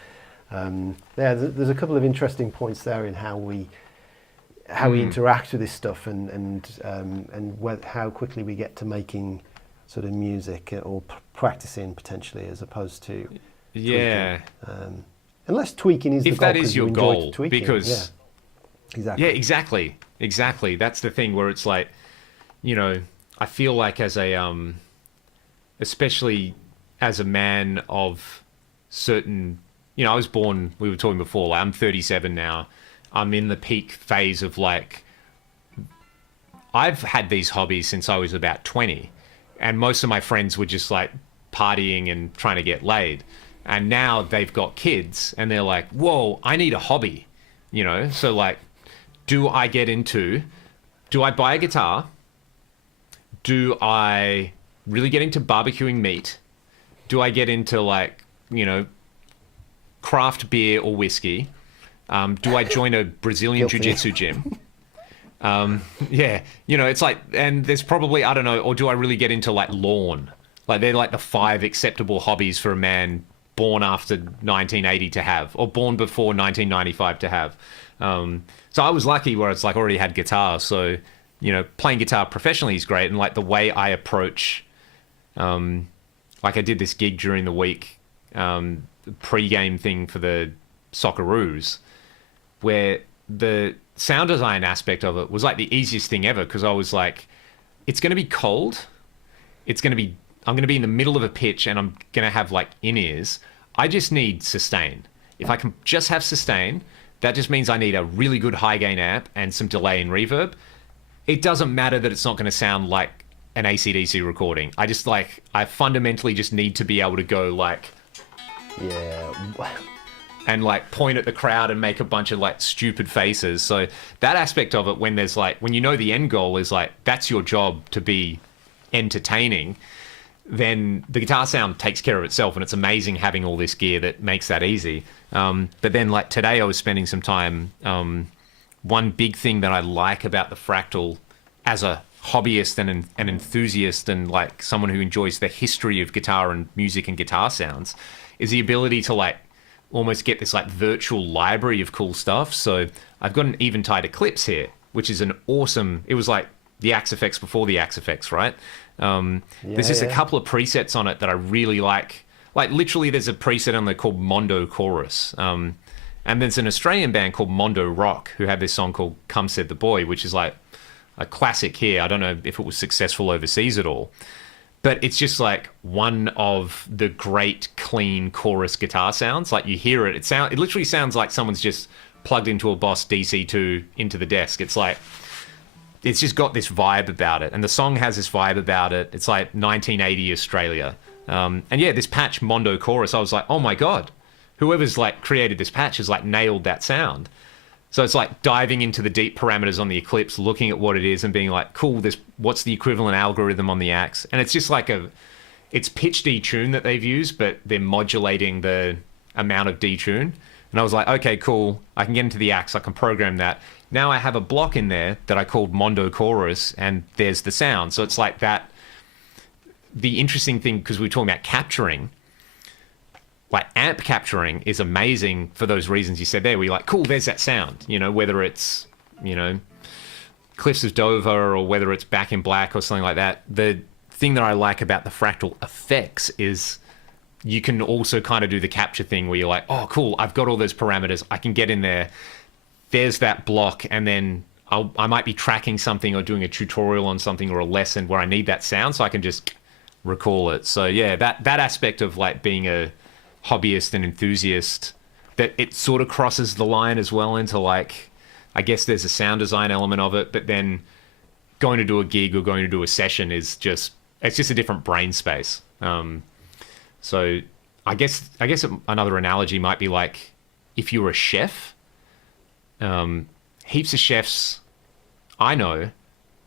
there's a couple of interesting points there in how we interact with this stuff, and how quickly we get to making sort of music or practicing potentially, as opposed to unless tweaking is if the goal, that is your goal, because exactly that's the thing where it's like, you know, I feel like as a especially as a man of certain, you know, I was born, we were talking before, like, I'm 37 now. I'm in the peak phase of like, I've had these hobbies since I was about 20, and most of my friends were just like partying and trying to get laid. And now they've got kids, and they're like, whoa, I need a hobby, you know? So like, do I buy a guitar? Do I really get into barbecuing meat? Do I get into like, you know, craft beer or whiskey? Do I join a Brazilian jiu-jitsu gym? You know, it's like, and there's probably, I don't know, or do I really get into like lawn? Like, they're like the 5 acceptable hobbies for a man born after 1980 to have, or born before 1995 to have. So I was lucky where it's like already had guitar. So, you know, playing guitar professionally is great. And like the way I approach, like I did this gig during the week, pre-game thing for the Socceroos, where the sound design aspect of it was like the easiest thing ever, because I was like, it's going to be cold. I'm going to be in the middle of a pitch, and I'm going to have like in-ears. I just need sustain. If I can just have sustain, that just means I need a really good high gain amp and some delay and reverb. It doesn't matter that it's not going to sound like an AC/DC recording. I fundamentally just need to be able to go like, and like point at the crowd and make a bunch of like stupid faces. So that aspect of it, when there's like, when you know the end goal is like, that's your job to be entertaining, then the guitar sound takes care of itself, and it's amazing having all this gear that makes that easy. But then like today I was spending some time, one big thing that I like about the Fractal as a hobbyist and an enthusiast, and like someone who enjoys the history of guitar and music and guitar sounds, is the ability to like almost get this like virtual library of cool stuff. So I've got an Eventide Eclipse here, which is an awesome, it was like the Axe Fx before the Axe Fx, right? There's just a couple of presets on it that I really like. Like literally there's a preset on there called Mondo Chorus. And there's an Australian band called Mondo Rock who have this song called Come Said the Boy, which is like a classic here. I don't know if it was successful overseas at all, but it's just like one of the great clean chorus guitar sounds. Like you hear it, it literally sounds like someone's just plugged into a Boss DC2 into the desk. It's like, it's just got this vibe about it, and the song has this vibe about it. It's like 1980 Australia. And yeah, this patch Mondo Chorus, I was like, oh my God, whoever's like created this patch has like nailed that sound. So it's like diving into the deep parameters on the Eclipse, looking at what it is and being like, cool, what's the equivalent algorithm on the Axe? And it's just like it's pitch detune that they've used, but they're modulating the amount of detune. And I was like, okay, cool, I can get into the Axe, I can program that. Now I have a block in there that I called Mondo Chorus, and there's the sound. So it's like that. The interesting thing, because we were talking about capturing, like amp capturing is amazing for those reasons you said there, where you're like, cool, there's that sound, you know, whether it's, you know, Cliffs of Dover or whether it's Back in Black or something like that. The thing that I like about the Fractal effects is you can also kind of do the capture thing where you're like, oh, cool, I've got all those parameters, I can get in there. There's that block, and then I might be tracking something or doing a tutorial on something or a lesson where I need that sound, so I can just recall it. So yeah, that aspect of like being a hobbyist and enthusiast, that it sort of crosses the line as well into like, I guess there's a sound design element of it, but then going to do a gig or going to do a session is just, it's just a different brain space. So I guess another analogy might be like if you were a chef. Heaps of chefs I know,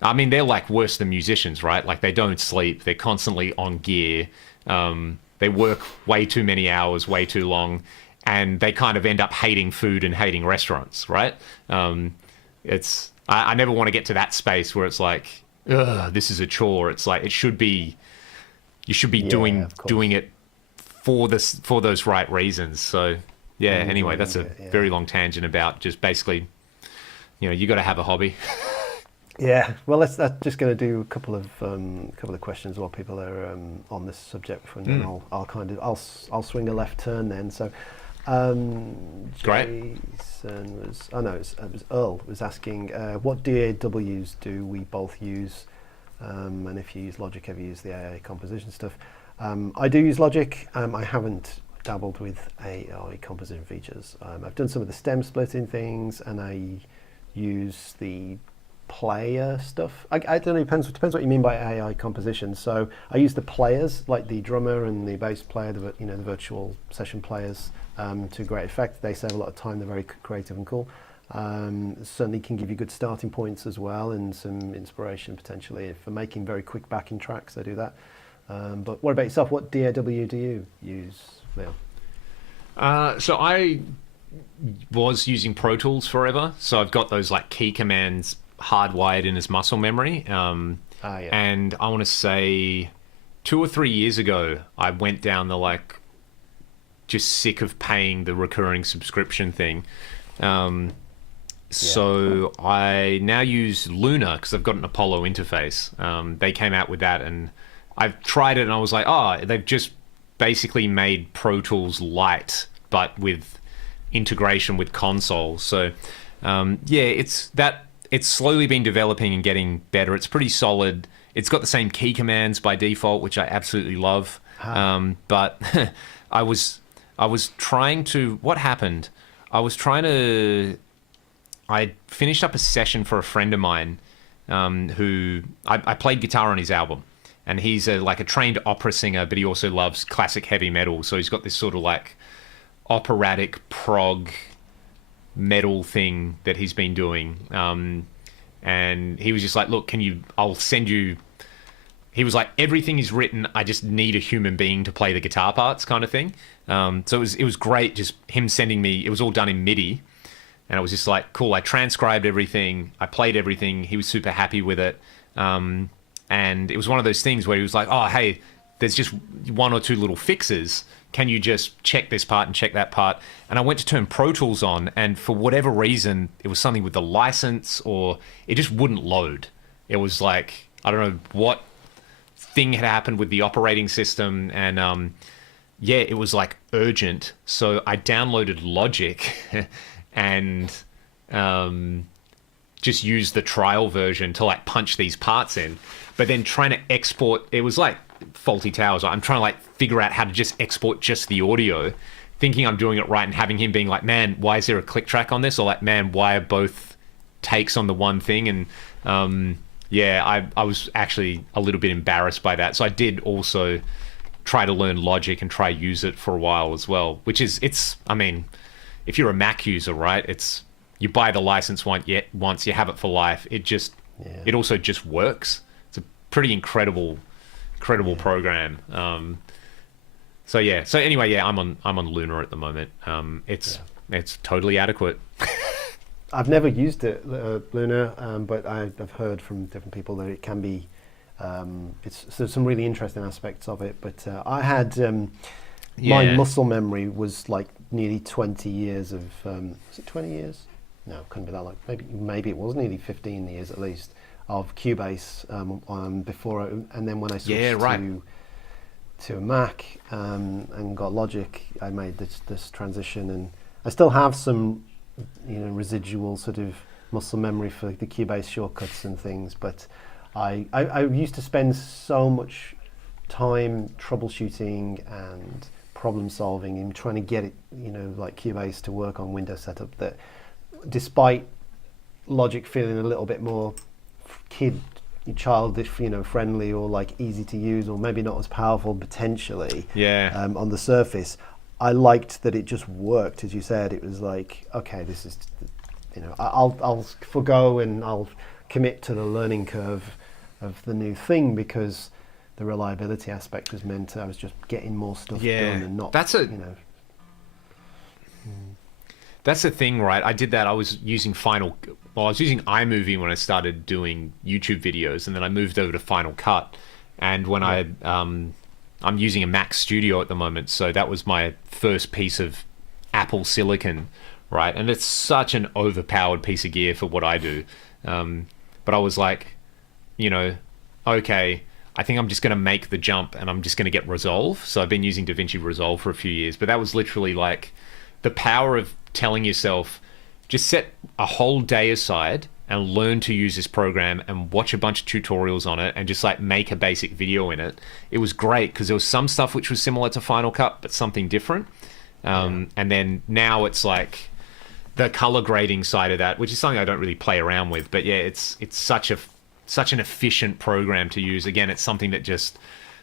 I mean, they're like worse than musicians, right? Like they don't sleep, they're constantly on gear. They work way too many hours, way too long, and they kind of end up hating food and hating restaurants, right? I never want to get to that space where it's like, ugh, this is a chore. It's like you should be doing it for those right reasons. So yeah. Anyway, that's a very long tangent about just basically, you got to have a hobby. Yeah, well, that's just going to do a couple of questions while people are on this subject, and then I'll swing a left turn then. So, Great. Jason it was Earl was asking what DAWs do we both use, and if you use Logic, have you used the AI composition stuff? I do use Logic. I haven't dabbled with AI composition features. I've done some of the stem splitting things, and I use the player stuff. I don't know, depends what you mean by AI composition. So I use the players, like the drummer and the bass player, the virtual session players, to great effect. They save a lot of time, they're very creative and cool. Certainly can give you good starting points as well, and some inspiration potentially for making very quick backing tracks. I do that. But what about yourself? What DAW do you use, Leo? So I was using Pro Tools forever, so I've got those like key commands hardwired in his muscle memory. And I want to say 2 or 3 years ago, I went down the just sick of paying the recurring subscription thing. So I now use Luna because I've got an Apollo interface. They came out with that, and I've tried it, and I was like, they've just basically made Pro Tools Lite, but with integration with consoles. So it's slowly been developing and getting better. It's pretty solid. It's got the same key commands by default, which I absolutely love. But I was trying to, what happened? I finished up a session for a friend of mine, who I played guitar on his album, and he's a trained opera singer, but he also loves classic heavy metal. So he's got this sort of like operatic prog metal thing that he's been doing. And he was just like, look, I'll send you, he was like, everything is written, I just need a human being to play the guitar parts kind of thing. So it was great, just him sending me, it was all done in MIDI. And I was just like, cool, I transcribed everything, I played everything, he was super happy with it. And it was one of those things where he was like, oh, hey, there's just 1 or 2 little fixes. Can you just check this part and check that part? And I went to turn Pro Tools on, and for whatever reason, it was something with the license, or it just wouldn't load. It was like, I don't know what thing had happened with the operating system, and it was like urgent. So I downloaded Logic and just used the trial version to like punch these parts in. But then trying to export, it was like faulty towers. I'm trying to figure out how to just export just the audio, thinking I'm doing it right, and having him being like, man, why is there a click track on this? Or like, man, why are both takes on the one thing? And I was actually a little bit embarrassed by that. So I did also try to learn Logic and try use it for a while as well, which is, I mean, if you're a Mac user, right, you buy the license once, you have it for life. It also just works. It's a pretty incredible program. So anyway, I'm on Luna at the moment. It's totally adequate. I've never used it, Luna, but I've heard from different people that it can be. There's some really interesting aspects of it. But I had my muscle memory was like nearly 20 years of. Was it 20 years? No, it couldn't be that long. Maybe it was nearly 15 years at least of Cubase before, and then when I switched to a Mac and got Logic, I made this transition, and I still have some residual sort of muscle memory for the Cubase shortcuts and things, but I used to spend so much time troubleshooting and problem solving and trying to get it, like Cubase to work on Windows setup, that despite Logic feeling a little bit more childish, friendly, or like easy to use, or maybe not as powerful potentially, on the surface, I liked that it just worked. As you said, it was like, okay, this is, I'll forgo and I'll commit to the learning curve of the new thing, because the reliability aspect was meant I was just getting more stuff done and not, That's the thing, right? I did that. I was using iMovie when I started doing YouTube videos, and then I moved over to Final Cut. And when I'm using a Mac Studio at the moment, so that was my first piece of Apple silicon, right? And it's such an overpowered piece of gear for what I do. But I was like, okay, I think I'm just going to make the jump and I'm just going to get Resolve. So I've been using DaVinci Resolve for a few years, but that was literally like the power of telling yourself, just set a whole day aside and learn to use this program and watch a bunch of tutorials on it and just like make a basic video in it. It was great because there was some stuff which was similar to Final Cut, but something different. And then now it's like the color grading side of that, which is something I don't really play around with, but yeah, it's such an efficient program to use. Again, it's something that just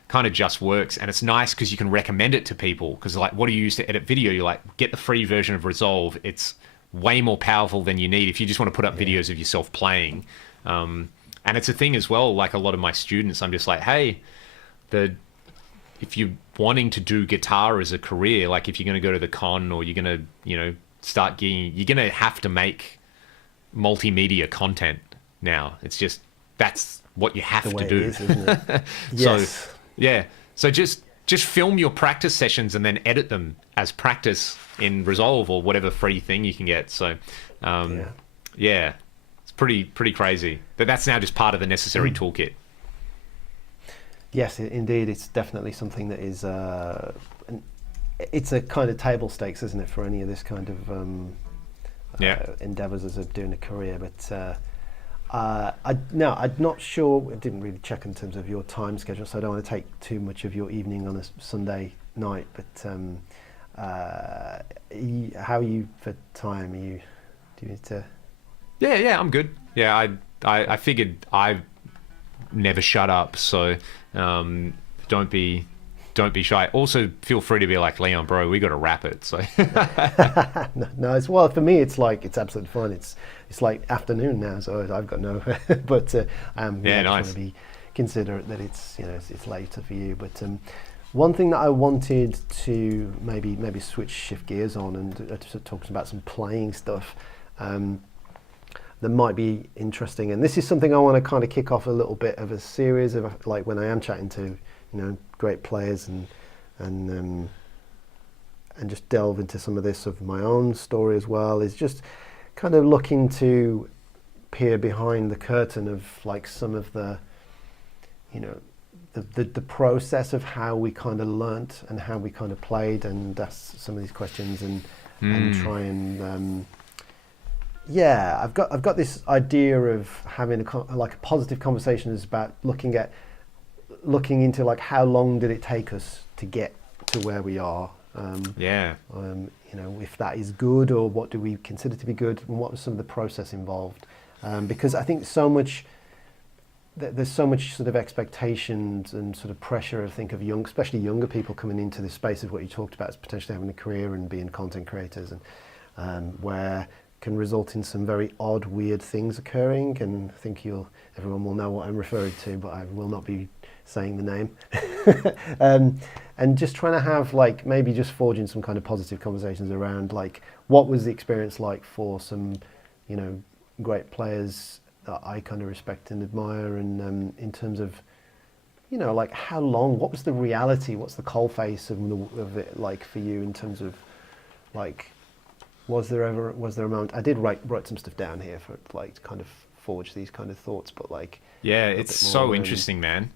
kind of just works, and it's nice because you can recommend it to people, because like, what do you use to edit video? You're like, get the free version of Resolve. It's way more powerful than you need if you just want to put up videos of yourself playing. And it's a thing as well, like a lot of my students, I'm just like, hey, if you're wanting to do guitar as a career, like if you're going to go to the con, or you're going to, start getting, you're going to have to make multimedia content now. It's just, that's what you have to do. It is, isn't it? Yes. So just film your practice sessions and then edit them as practice in Resolve or whatever free thing you can get. So, it's pretty crazy. But that's now just part of the necessary toolkit. Yes, indeed, it's definitely something that is. It's a kind of table stakes, isn't it, for any of this kind of endeavors as of doing a career, but. I'm not sure. I didn't really check in terms of your time schedule, so I don't want to take too much of your evening on a Sunday night. But how are you for time? Do you need to? Yeah, I'm good. Yeah, I figured I never shut up, so don't be shy. Also, feel free to be like, Leon, bro, we got to wrap it. So no, it's, well, for me, it's like, it's absolutely fine. It's like afternoon now, so I've got no, but nice. I want to be considerate that it's it's later for you. But one thing that I wanted to maybe shift gears on and talk about some playing stuff that might be interesting, and this is something I want to kind of kick off a little bit of a series of, like, when I am chatting to great players and just delve into some of this of my own story as well, is just kind of looking to peer behind the curtain of like some of the the process of how we kind of learnt and how we kind of played, and ask some of these questions and try and I've got this idea of having a positive conversation is about looking into like how long did it take us to get to where we are, if that is good, or what do we consider to be good, and what was some of the process involved, because I think there's so much sort of expectations and sort of pressure, I think, of especially younger people coming into this space of what you talked about, as potentially having a career and being content creators, and where can result in some very odd, weird things occurring. And I think everyone will know what I'm referring to, but I will not be saying the name. And just trying to have, like, maybe just forging some kind of positive conversations around, like, what was the experience like for some, great players that I kind of respect and admire, and in terms of, like, how long, what was the reality, what's the coalface of it like for you, in terms of, like, was there a moment? I did write some stuff down here for, like, to kind of forge these kind of thoughts, but, like, it's so interesting, man.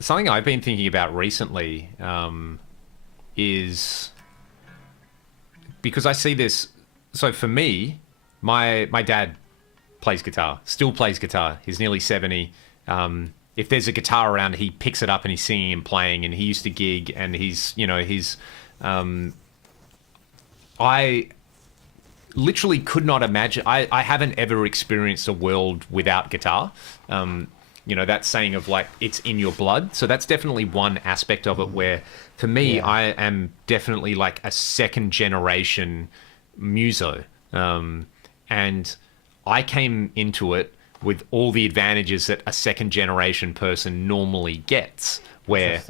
Something I've been thinking about recently is, because I see this. So for me, my dad plays guitar, still plays guitar. He's nearly 70. if there's a guitar around, he picks it up and he's singing and playing. And he used to gig, and I literally could not imagine. I haven't ever experienced a world without guitar. That saying of like, it's in your blood. So that's definitely one aspect of it where, for me, I am definitely like a second generation muso. And I came into it with all the advantages that a second generation person normally gets, where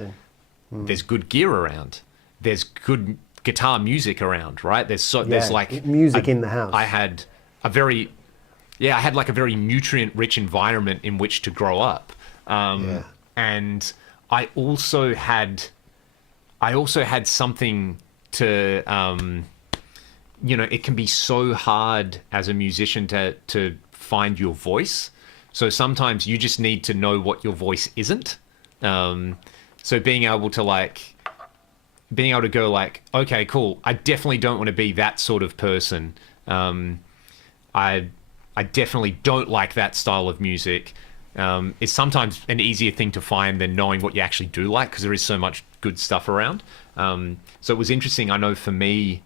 there's good gear around, there's good guitar music around, right? There's like music in the house. I had like a very nutrient rich environment in which to grow up. And I also had something to, it can be so hard as a musician to find your voice. So sometimes you just need to know what your voice isn't. So being able to go like, okay, cool, I definitely don't want to be that sort of person. I definitely don't like that style of music. It's sometimes an easier thing to find than knowing what you actually do like, because there is so much good stuff around. So it was interesting. I know for me,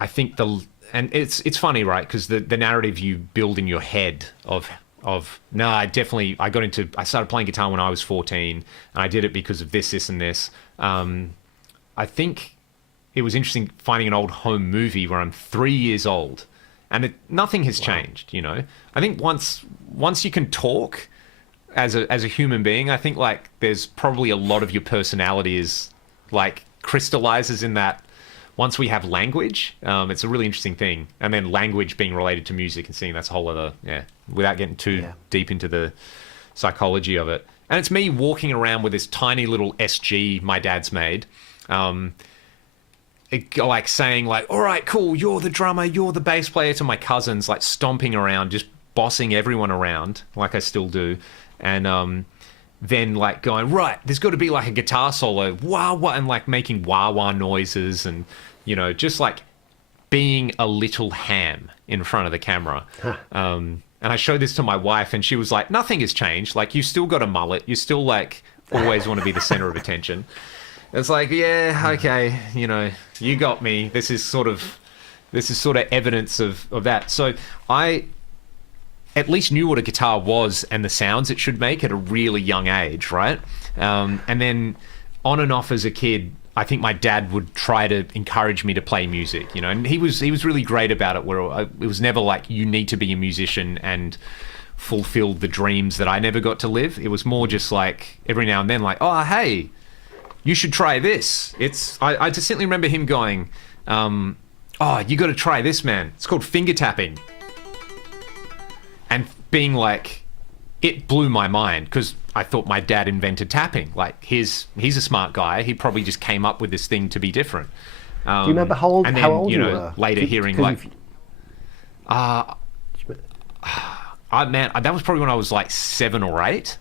I think and it's funny, right? Because the narrative you build in your head I started playing guitar when I was 14, and I did it because of this, and this. I think it was interesting finding an old home movie where I'm 3 years old, and nothing has changed. I think once you can talk as a human being, I think like there's probably a lot of your personality is like crystallizes in that. Once we have language, it's a really interesting thing. And then language being related to music and singing, that's a whole other, without getting too deep into the psychology of it. And it's me walking around with this tiny little SG my dad's made, like saying like, all right, cool, you're the drummer, you're the bass player, to my cousins, like stomping around, just bossing everyone around, like I still do. And then like going, right, there's got to be like a guitar solo, wah wah, and like making wah wah noises, and just like being a little ham in front of the camera. And I showed this to my wife, and she was like, nothing has changed. Like, you still got a mullet, you still like always want to be the center of attention. It's like, yeah, okay, you got me. This is sort of evidence of that. So I at least knew what a guitar was and the sounds it should make at a really young age, right? And then on and off as a kid, I think my dad would try to encourage me to play music, and he was really great about it, where it was never like, you need to be a musician and fulfill the dreams that I never got to live. It was more just like every now and then like, oh, hey, you should try this. I distinctly remember him going, oh, you got to try this, man. It's called finger tapping. And being like, it blew my mind, because I thought my dad invented tapping. Like, he's a smart guy. He probably just came up with this thing to be different. Do you remember how old you were? Later hearing like, man, that was probably when I was like 7 or 8.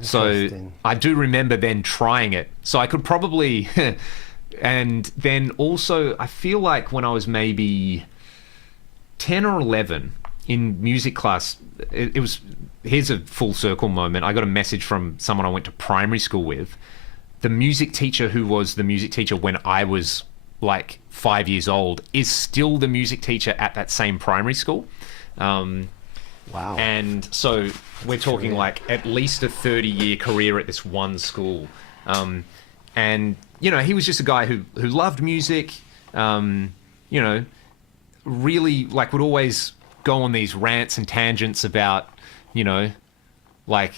So I do remember then trying it. So I could probably, and then also I feel like when I was maybe 10 or 11 in music class, it was, here's a full circle moment. I got a message from someone I went to primary school with. The music teacher who was the music teacher when I was like 5 years old is still the music teacher at that same primary school. Wow. And so we're talking like at least a 30-year career at this one school. And, he was just a guy who loved music, really like would always go on these rants and tangents about, like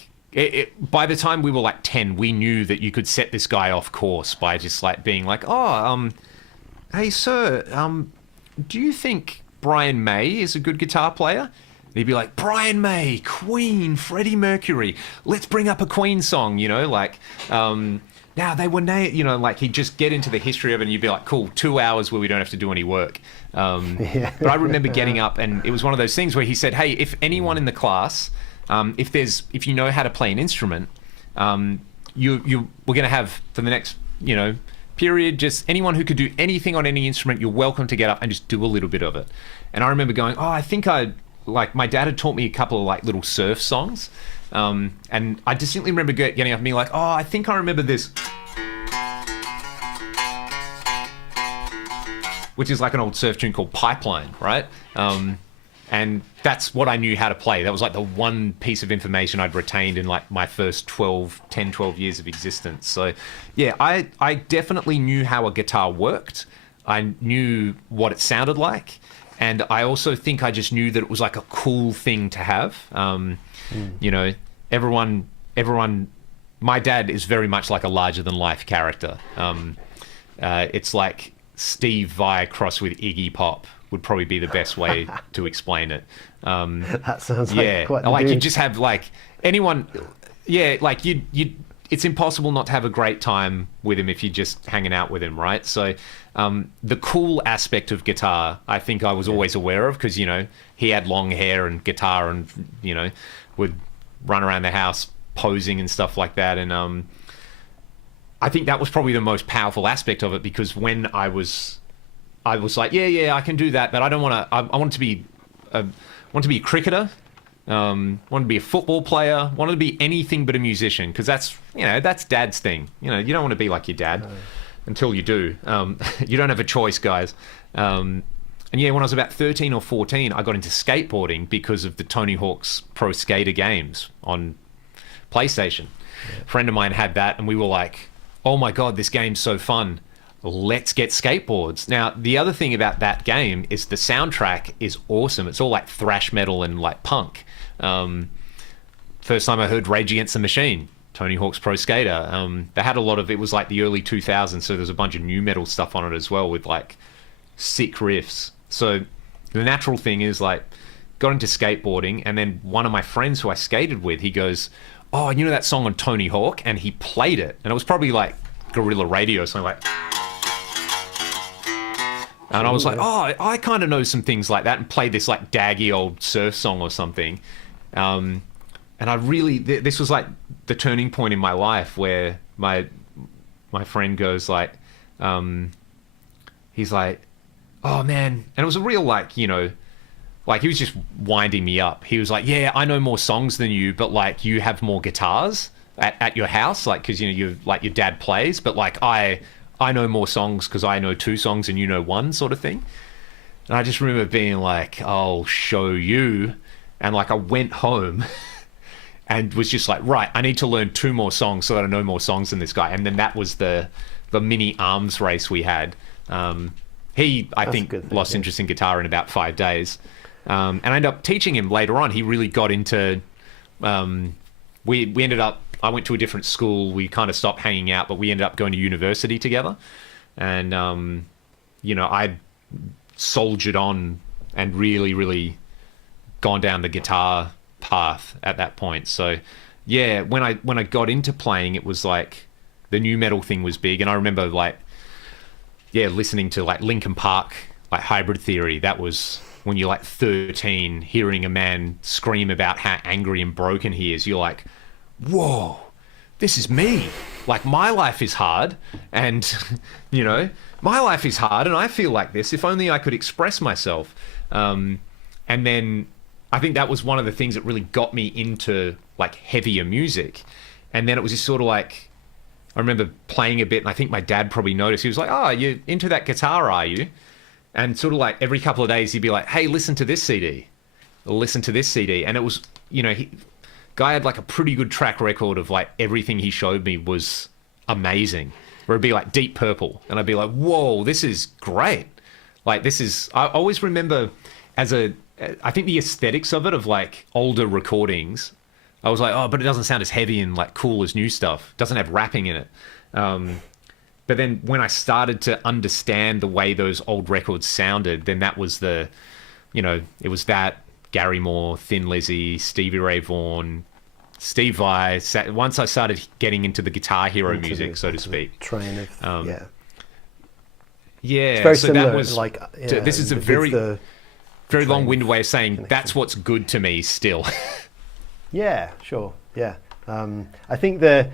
by the time we were like 10, we knew that you could set this guy off course by just like being like, oh, hey sir, do you think Brian May is a good guitar player? And he'd be like, Brian May, Queen, Freddie Mercury, let's bring up a Queen song, like, now they were, like he'd just get into the history of it, and you'd be like, cool, 2 hours where we don't have to do any work. But I remember getting up, and it was one of those things where he said, hey, if anyone in the class, if you know how to play an instrument, we're going to have for the next, period, just anyone who could do anything on any instrument, you're welcome to get up and just do a little bit of it. And I remember going, oh, I think my dad had taught me a couple of like little surf songs. And I distinctly remember getting up and being like, oh, I think I remember this. Which is like an old surf tune called Pipeline, right? And that's what I knew how to play. That was like the one piece of information I'd retained in like my first 12 years of existence. So yeah, I definitely knew how a guitar worked. I knew what it sounded like. And I also think I just knew that it was like a cool thing to have. You know, everyone, my dad is very much like a larger than life character. It's like Steve Vai crossed with Iggy Pop would probably be the best way to explain it. That sounds like quite the like dude. you just have like anyone, like you. It's impossible not to have a great time with him if you're just hanging out with him, right? So the cool aspect of guitar, I think I was always aware of because, you know, he had long hair and guitar and, you know, would run around the house posing and stuff like that. And I think that was probably the most powerful aspect of it because when I was like, yeah, I can do that, but I don't want to. I want to be a cricketer. Want to be a football player. Want to be anything but a musician because that's Dad's thing. You know, you don't want to be like your dad until you do. You don't have a choice, guys. And yeah, when I was about 13 or 14, I got into skateboarding because of the Tony Hawk's Pro Skater games on PlayStation. Yeah. A friend of mine had that, and we were like, oh my God, this game's so fun. Let's get skateboards. Now, the other thing about that game is the soundtrack is awesome. It's all like thrash metal and like punk. First time I heard Rage Against the Machine, Tony Hawk's Pro Skater. They had a lot of, it was like the early 2000s, so there's a bunch of new metal stuff on it as well with like sick riffs. So the natural thing is like, got into skateboarding, and then one of my friends who I skated with, he goes, oh, you know that song on Tony Hawk? And he played it. And it was probably like Guerrilla Radio or something like. And I was like, oh, I kind of know some things like that, and played this like daggy old surf song or something. And I really, this was like the turning point in my life where my friend goes like, he's like, oh man. And it was a real like, you know, like he was just winding me up. He was like, yeah, I know more songs than you, but like you have more guitars at your house, like, because, you know, you like your dad plays, but like I know more songs because I know 2 songs and you know 1 sort of thing. And I just remember being like, I'll show you. And like I went home and was just like, right, I need to learn 2 more songs so that I know more songs than this guy. And then that was the mini arms race we had. He, I think, lost interest in guitar in about 5 days. And I ended up teaching him later on. He really got into, we ended up, I went to a different school. We kind of stopped hanging out, but we ended up going to university together. And, you know, I soldiered on and really, really gone down the guitar path at that point. So, yeah, when I got into playing, it was like the new metal thing was big. And I remember like, yeah, listening to like Linkin Park, like Hybrid Theory. That was when you're like 13, hearing a man scream about how angry and broken he is. You're like, whoa, this is me. Like, my life is hard, and you know, my life is hard, and I feel like this. If only I could express myself. And then I think that was one of the things that really got me into like heavier music. And then it was just sort of like, I remember playing a bit, and I think my dad probably noticed. He was like, oh, you into that guitar, are you? And sort of like every couple of days he'd be like, hey, listen to this CD, or listen to this CD. And it was, you know, guy had like a pretty good track record of like everything he showed me was amazing. Where it'd be like Deep Purple, and I'd be like, whoa, this is great. Like, this is, I always remember I think the aesthetics of it, of like older recordings, I was like, oh, but it doesn't sound as heavy and like cool as new stuff. It doesn't have rapping in it. But then when I started to understand the way those old records sounded, then that was the, you know, it was that, Gary Moore, Thin Lizzy, Stevie Ray Vaughan, Steve Vai. Once I started getting into the Guitar Hero music, so to speak. Train of, yeah. Yeah, it's very so similar, that was, like, yeah, this is a very long-winded way of saying that's what's good to me still. Yeah, sure, yeah. I think that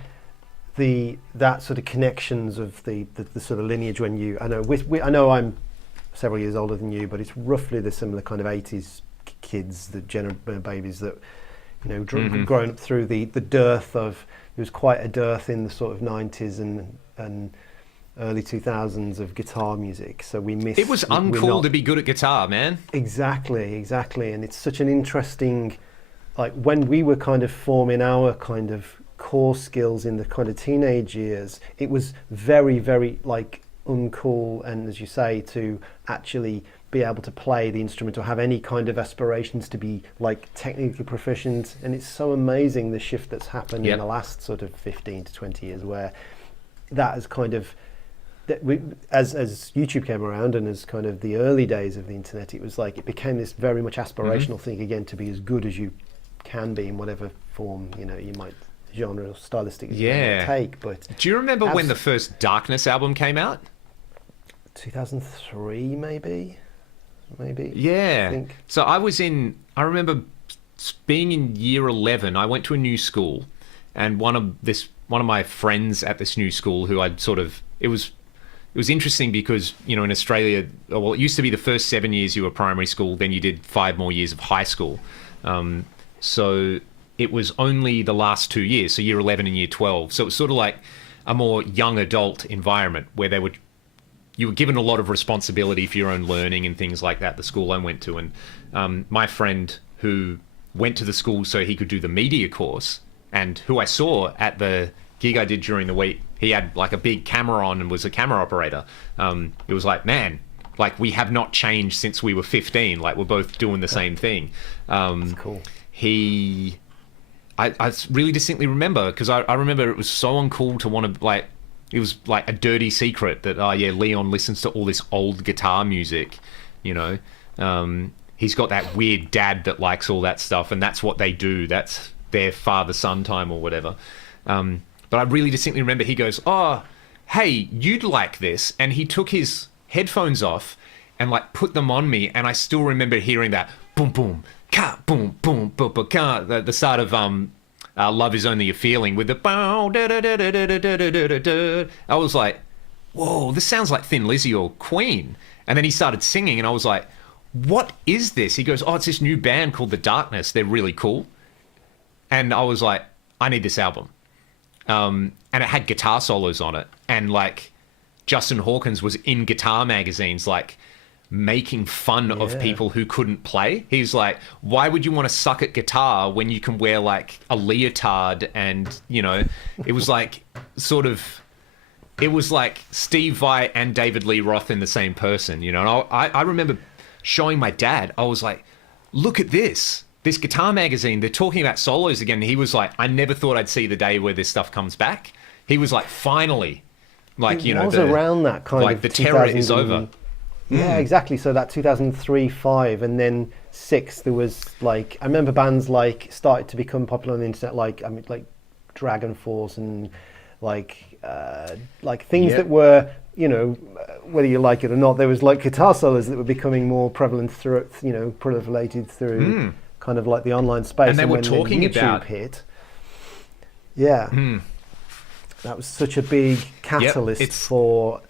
sort of connections of the sort of lineage when you, I know I'm several years older than you, but it's roughly the similar kind of 80s kids, the babies that, growing up through the dearth of, there was quite a dearth in the sort of 90s and early 2000s of guitar music, so we missed. It was uncool to be good at guitar, man. Exactly, and it's such an interesting, like when we were kind of forming our kind of core skills in the kind of teenage years, it was very, very like uncool, and as you say, to actually be able to play the instrument or have any kind of aspirations to be like technically proficient. And it's so amazing the shift that's happened in the last sort of 15 to 20 years, where that has kind of, as YouTube came around and as kind of the early days of the internet, it was like it became this very much aspirational thing again, to be as good as you can be in whatever form you might, genre or stylistic you might take. But do you remember when the first Darkness album came out? 2003 maybe. Yeah. I think. So I remember being in year 11. I went to a new school, and one of my friends at this new school, who I'd sort of, it was interesting because, in Australia, well, it used to be the first 7 years you were primary school, then you did 5 more years of high school. So it was only the last 2 years, so year 11 and year 12. So it was sort of like a more young adult environment where you were given a lot of responsibility for your own learning and things like that, the school I went to. And my friend who went to the school so he could do the media course, and who I saw at the gig I did during the week, he had like a big camera on and was a camera operator. It was like, man, like we have not changed since we were 15. Like we're both doing the same thing. That's cool. I really distinctly remember, because I remember it was so uncool to want to, like, it was like a dirty secret that, Leon listens to all this old guitar music, he's got that weird dad that likes all that stuff, and that's what they do. That's their father-son time or whatever. But I really distinctly remember he goes, oh, hey, you'd like this. And he took his headphones off and like put them on me. And I still remember hearing that boom, boom, ka, boom, boom, boom, boom, ka, the start of Love Is Only a Feeling with the bow, da, da, da, da, da, da, da, da, da. I was like, whoa, this sounds like Thin Lizzy or Queen. And then he started singing and I was like, what is this? He goes, oh, it's this new band called The Darkness. They're really cool. And I was like, I need this album. And it had guitar solos on it. And like Justin Hawkins was in guitar magazines, like making fun of people who couldn't play. He's like, why would you want to suck at guitar when you can wear like a leotard? And, it was like it was like Steve Vai and David Lee Roth in the same person, And I remember showing my dad, I was like, look at this guitar magazine, they're talking about solos again. And he was like, I never thought I'd see the day where this stuff comes back. He was like, finally, like, it was around that kind like of the terror is over. Yeah, exactly. So that 2003-5 and then 6, there was like, I remember bands like started to become popular on the internet, like Dragon Force and like things that were, whether you like it or not, there was like guitar solos that were becoming more prevalent through, proliferated through kind of like the online space. And they were when talking YouTube about hit. Yeah. That was such a big catalyst for,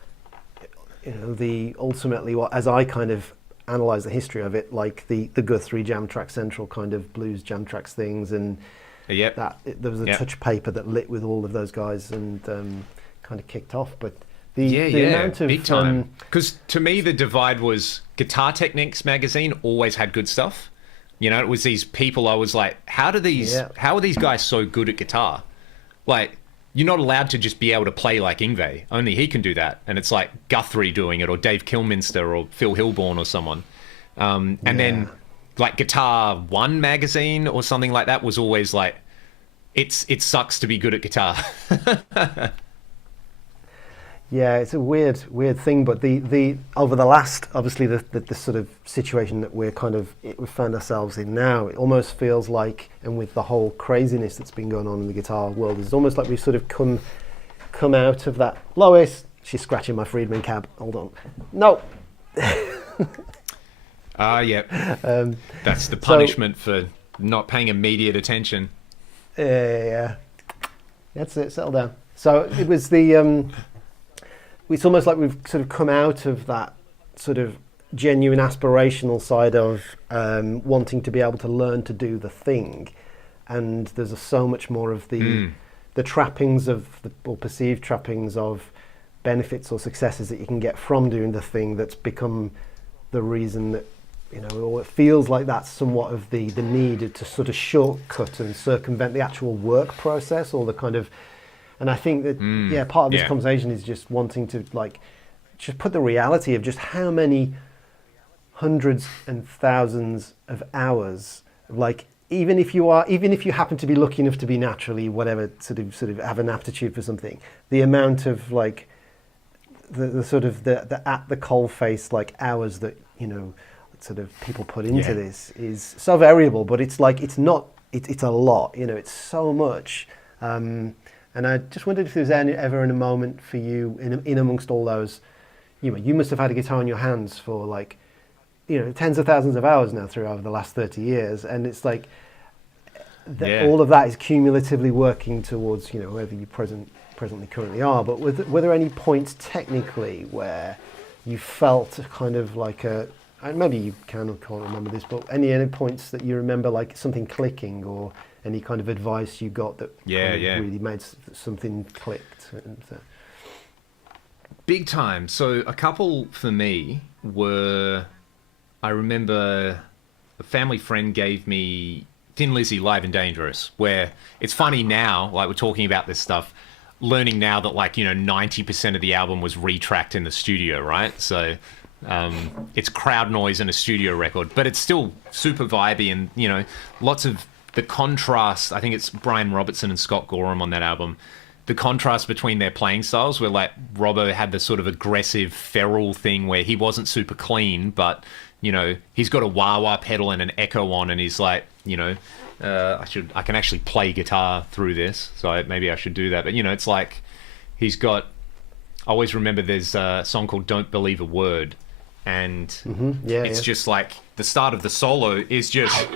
the ultimately what, as I kind of analyze the history of it, like the Guthrie Jam Track Central kind of blues jam tracks things, and there was a touch paper that lit with all of those guys and kind of kicked off. But the amount of big time. Because to me, the divide was Guitar Techniques magazine always had good stuff. It was these people. I was like, how are these guys so good at guitar? Like, you're not allowed to just be able to play like Yngwie. Only he can do that. And it's like Guthrie doing it, or Dave Kilminster, or Phil Hilborn, or someone. And then like Guitar One magazine or something like that was always like, it sucks to be good at guitar. Yeah, it's a weird thing, but the over the last, obviously the sort of situation that we found ourselves in now, it almost feels like, and with the whole craziness that's been going on in the guitar world, it's almost like we've sort of come out of that. Lois, she's scratching my Friedman cab. Hold on. No. That's the punishment for not paying immediate attention. Yeah. That's it. Settle down. So it was it's almost like we've sort of come out of that sort of genuine aspirational side of wanting to be able to learn to do the thing, and there's so much more of the trappings of or perceived trappings of benefits or successes that you can get from doing the thing that's become the reason that, you know, or it feels like that's somewhat of the need to sort of shortcut and circumvent the actual work process, or the kind of, and I think that part of this conversation is just wanting to like just put the reality of just how many hundreds and thousands of hours, like even if you happen to be lucky enough to be naturally whatever sort of have an aptitude for something, the amount of like the sort of the at the coalface like hours that, you know, sort of people put into this is so variable, but it's like it's a lot, you know, it's so much. And I just wondered if there was ever in a moment for you in amongst all those, you know, you must have had a guitar in your hands for like, you know, tens of thousands of hours now through over the last 30 years, and it's like all of that is cumulatively working towards, you know, wherever you currently are. But were there any points technically where you felt kind of like and maybe you can or can't remember this, but any points that you remember like something clicking, or any kind of advice you got that really made something clicked? Big time. So a couple for me were, I remember a family friend gave me Thin Lizzy Live and Dangerous, where it's funny now, like we're talking about this stuff, learning now that like, you know, 90% of the album was retracked in the studio, right? So it's crowd noise in a studio record, but it's still super vibey, and, you know, lots of the contrast. I think it's Brian Robertson and Scott Gorham on that album. The contrast between their playing styles, where like Robbo had the sort of aggressive feral thing where he wasn't super clean, but, you know, he's got a wah-wah pedal and an echo on, and he's like, you know, I can actually play guitar through this, so maybe I should do that. But, you know, it's like he's got, I always remember there's a song called Don't Believe a Word, and it's just like the start of the solo is just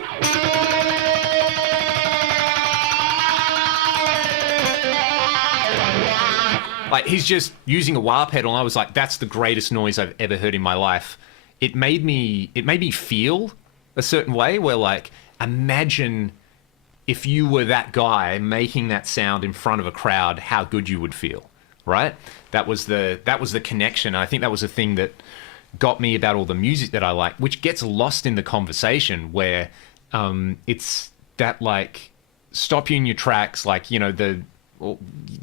like he's just using a wah pedal, and I was like, that's the greatest noise I've ever heard in my life. It made me feel a certain way, where like, imagine if you were that guy making that sound in front of a crowd, how good you would feel, right? That was the connection. I think that was the thing that got me about all the music that I like, which gets lost in the conversation, where it's that like stop you in your tracks, like, you know,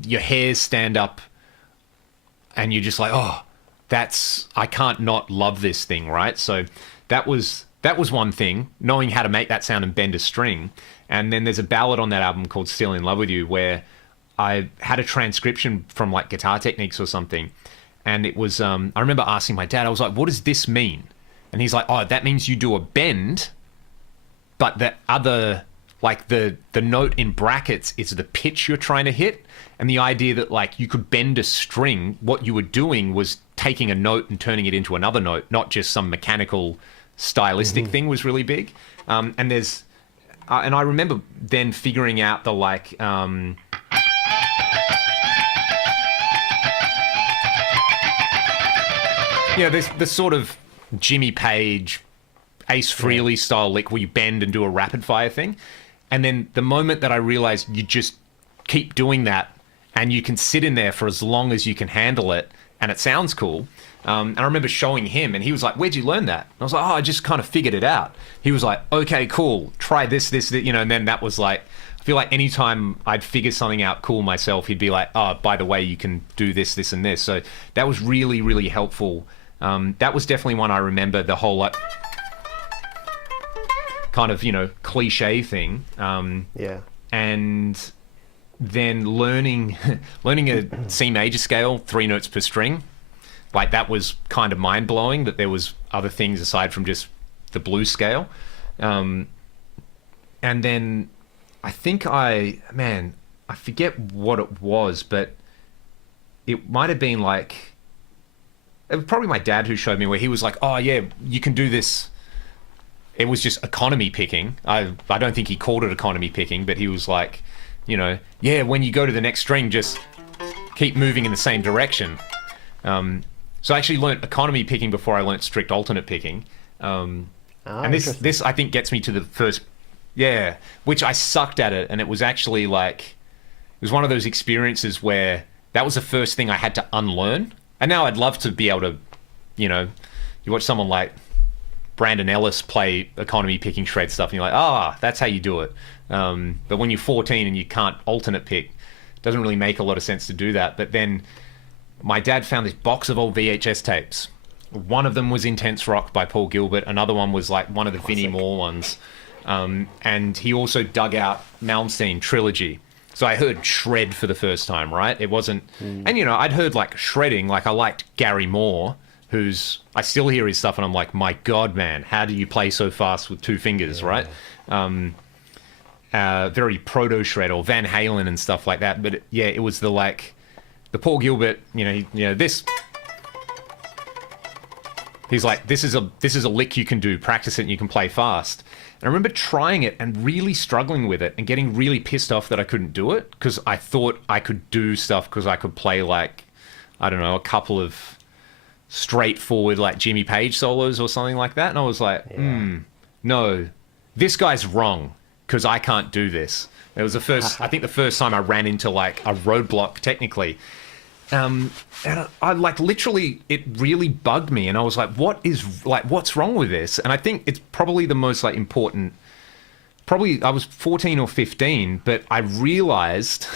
your hairs stand up and you're just like, oh, I can't not love this thing, right? So that was one thing, knowing how to make that sound and bend a string. And then there's a ballad on that album called Still in Love with You, where I had a transcription from like Guitar Techniques or something. And it was, I remember asking my dad, I was like, what does this mean? And he's like, oh, that means you do a bend, but the other, like the note in brackets is the pitch you're trying to hit. And the idea that like you could bend a string, what you were doing was taking a note and turning it into another note, not just some mechanical stylistic thing, was really big. And there's, and I remember then figuring out the like, you know, there's the sort of Jimmy Page, Ace Frehley style lick where you bend and do a rapid fire thing. And then the moment that I realized you just keep doing that and you can sit in there for as long as you can handle it and it sounds cool. And I remember showing him and he was like, where'd you learn that? And I was like, oh, I just kind of figured it out. He was like, okay, cool. Try this, you know, and then that was like, I feel like anytime I'd figure something out cool myself, he'd be like, oh, by the way, you can do this, this, and this. So that was really, really helpful. That was definitely one I remember, the whole like kind of, you know, cliche thing. And then learning a C major scale, 3 notes per string. Like that was kind of mind blowing that there was other things aside from just the blues scale. And then I think I forget what it was, but it might have been like, it was probably my dad who showed me, where he was like, oh yeah, you can do this. It was just economy picking. I don't think he called it economy picking, but he was like, you know, yeah, when you go to the next string, just keep moving in the same direction. So I actually learnt economy picking before I learnt strict alternate picking. And this I think gets me to the first Yeah, which I sucked at it, and it was actually like, it was one of those experiences where that was the first thing I had to unlearn. And now I'd love to be able to, you know, you watch someone like Brandon Ellis play economy picking shred stuff, and you're like, that's how you do it. But when you're 14 and you can't alternate pick, it doesn't really make a lot of sense to do that. But then my dad found this box of old VHS tapes. One of them was Intense Rock by Paul Gilbert. Another one was like one of the Vinnie Moore ones. And he also dug out Malmsteen Trilogy. So I heard shred for the first time, right? It wasn't... And, you know, I'd heard, like, shredding. Like, I liked Gary Moore, who's... I still hear his stuff, and I'm like, my God, man, how do you play so fast with two fingers, right? Very proto-shred, or Van Halen and stuff like that. But, it was the, like... The Paul Gilbert, this... He's like, this is a lick you can do. Practice it and you can play fast. And I remember trying it and really struggling with it and getting really pissed off that I couldn't do it, because I thought I could do stuff because I could play, like, I don't know, a couple of straightforward, like, Jimmy Page solos or something like that. And I was like, no, this guy's wrong because I can't do this. It was I think the first time I ran into, like, a roadblock technically. And I like, literally, it really bugged me, and I was like, what's wrong with this? And I think it's probably the most, like, important, probably I was 14 or 15, but I realized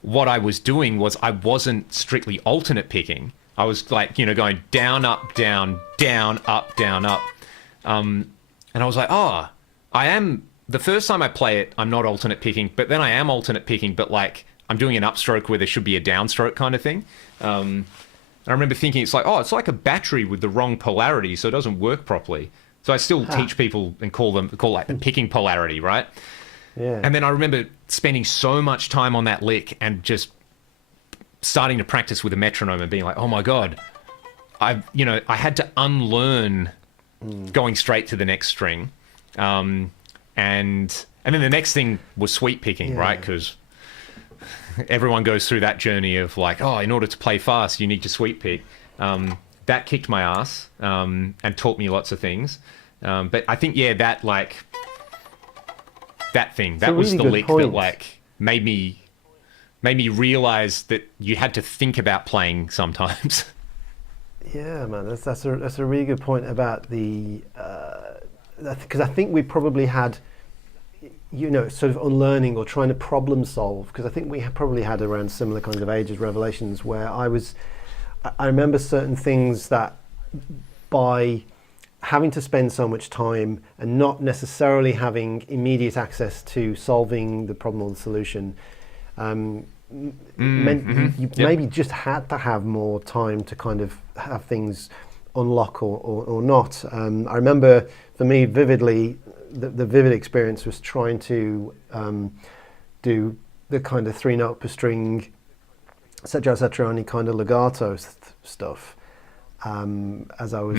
what I was doing was I wasn't strictly alternate picking. I was, like, going down, up, down, down, up, down, up. And I was like, the first time I play it, I'm not alternate picking, but then I am alternate picking, but, like, I'm doing an upstroke where there should be a downstroke kind of thing. And I remember thinking, it's like a battery with the wrong polarity, so it doesn't work properly. So I still teach people and call like the picking polarity, right? Yeah. And then I remember spending so much time on that lick and just starting to practice with a metronome and being like, oh my God, I had to unlearn going straight to the next string. And then the next thing was sweep picking, right? Because everyone goes through that journey of, like, in order to play fast, you need to sweep pick. That kicked my ass and taught me lots of things. But I think, that thing, that was the lick that, like, made me realize that you had to think about playing sometimes. Yeah, man, that's a really good point about the because I think we probably had, sort of unlearning or trying to problem solve, because I think we probably had around similar kinds of ages, revelations, where I remember certain things that, by having to spend so much time and not necessarily having immediate access to solving the problem or the solution, meant you maybe just had to have more time to kind of have things unlock or not. I remember, for me, vividly, the vivid experience was trying to do the kind of 3-note per string Sergio Satriani kind of legato stuff, as I was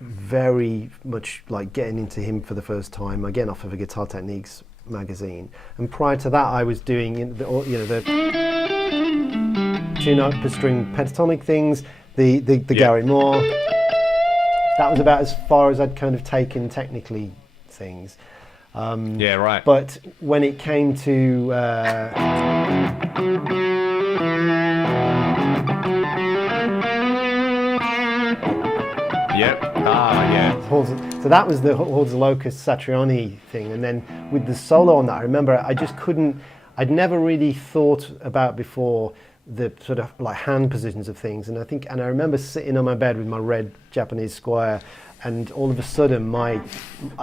very much like getting into him for the first time, again off of a Guitar Techniques magazine. And prior to that, I was doing the 2-note per string pentatonic things, the Gary Moore. That was about as far as I'd kind of taken technically things. Right. But when it came to so that was the Hordes of Locusts Satriani thing, and then with the solo on that, I remember I'd never really thought about before the sort of like hand positions of things, and I remember sitting on my bed with my red Japanese Squire, and all of a sudden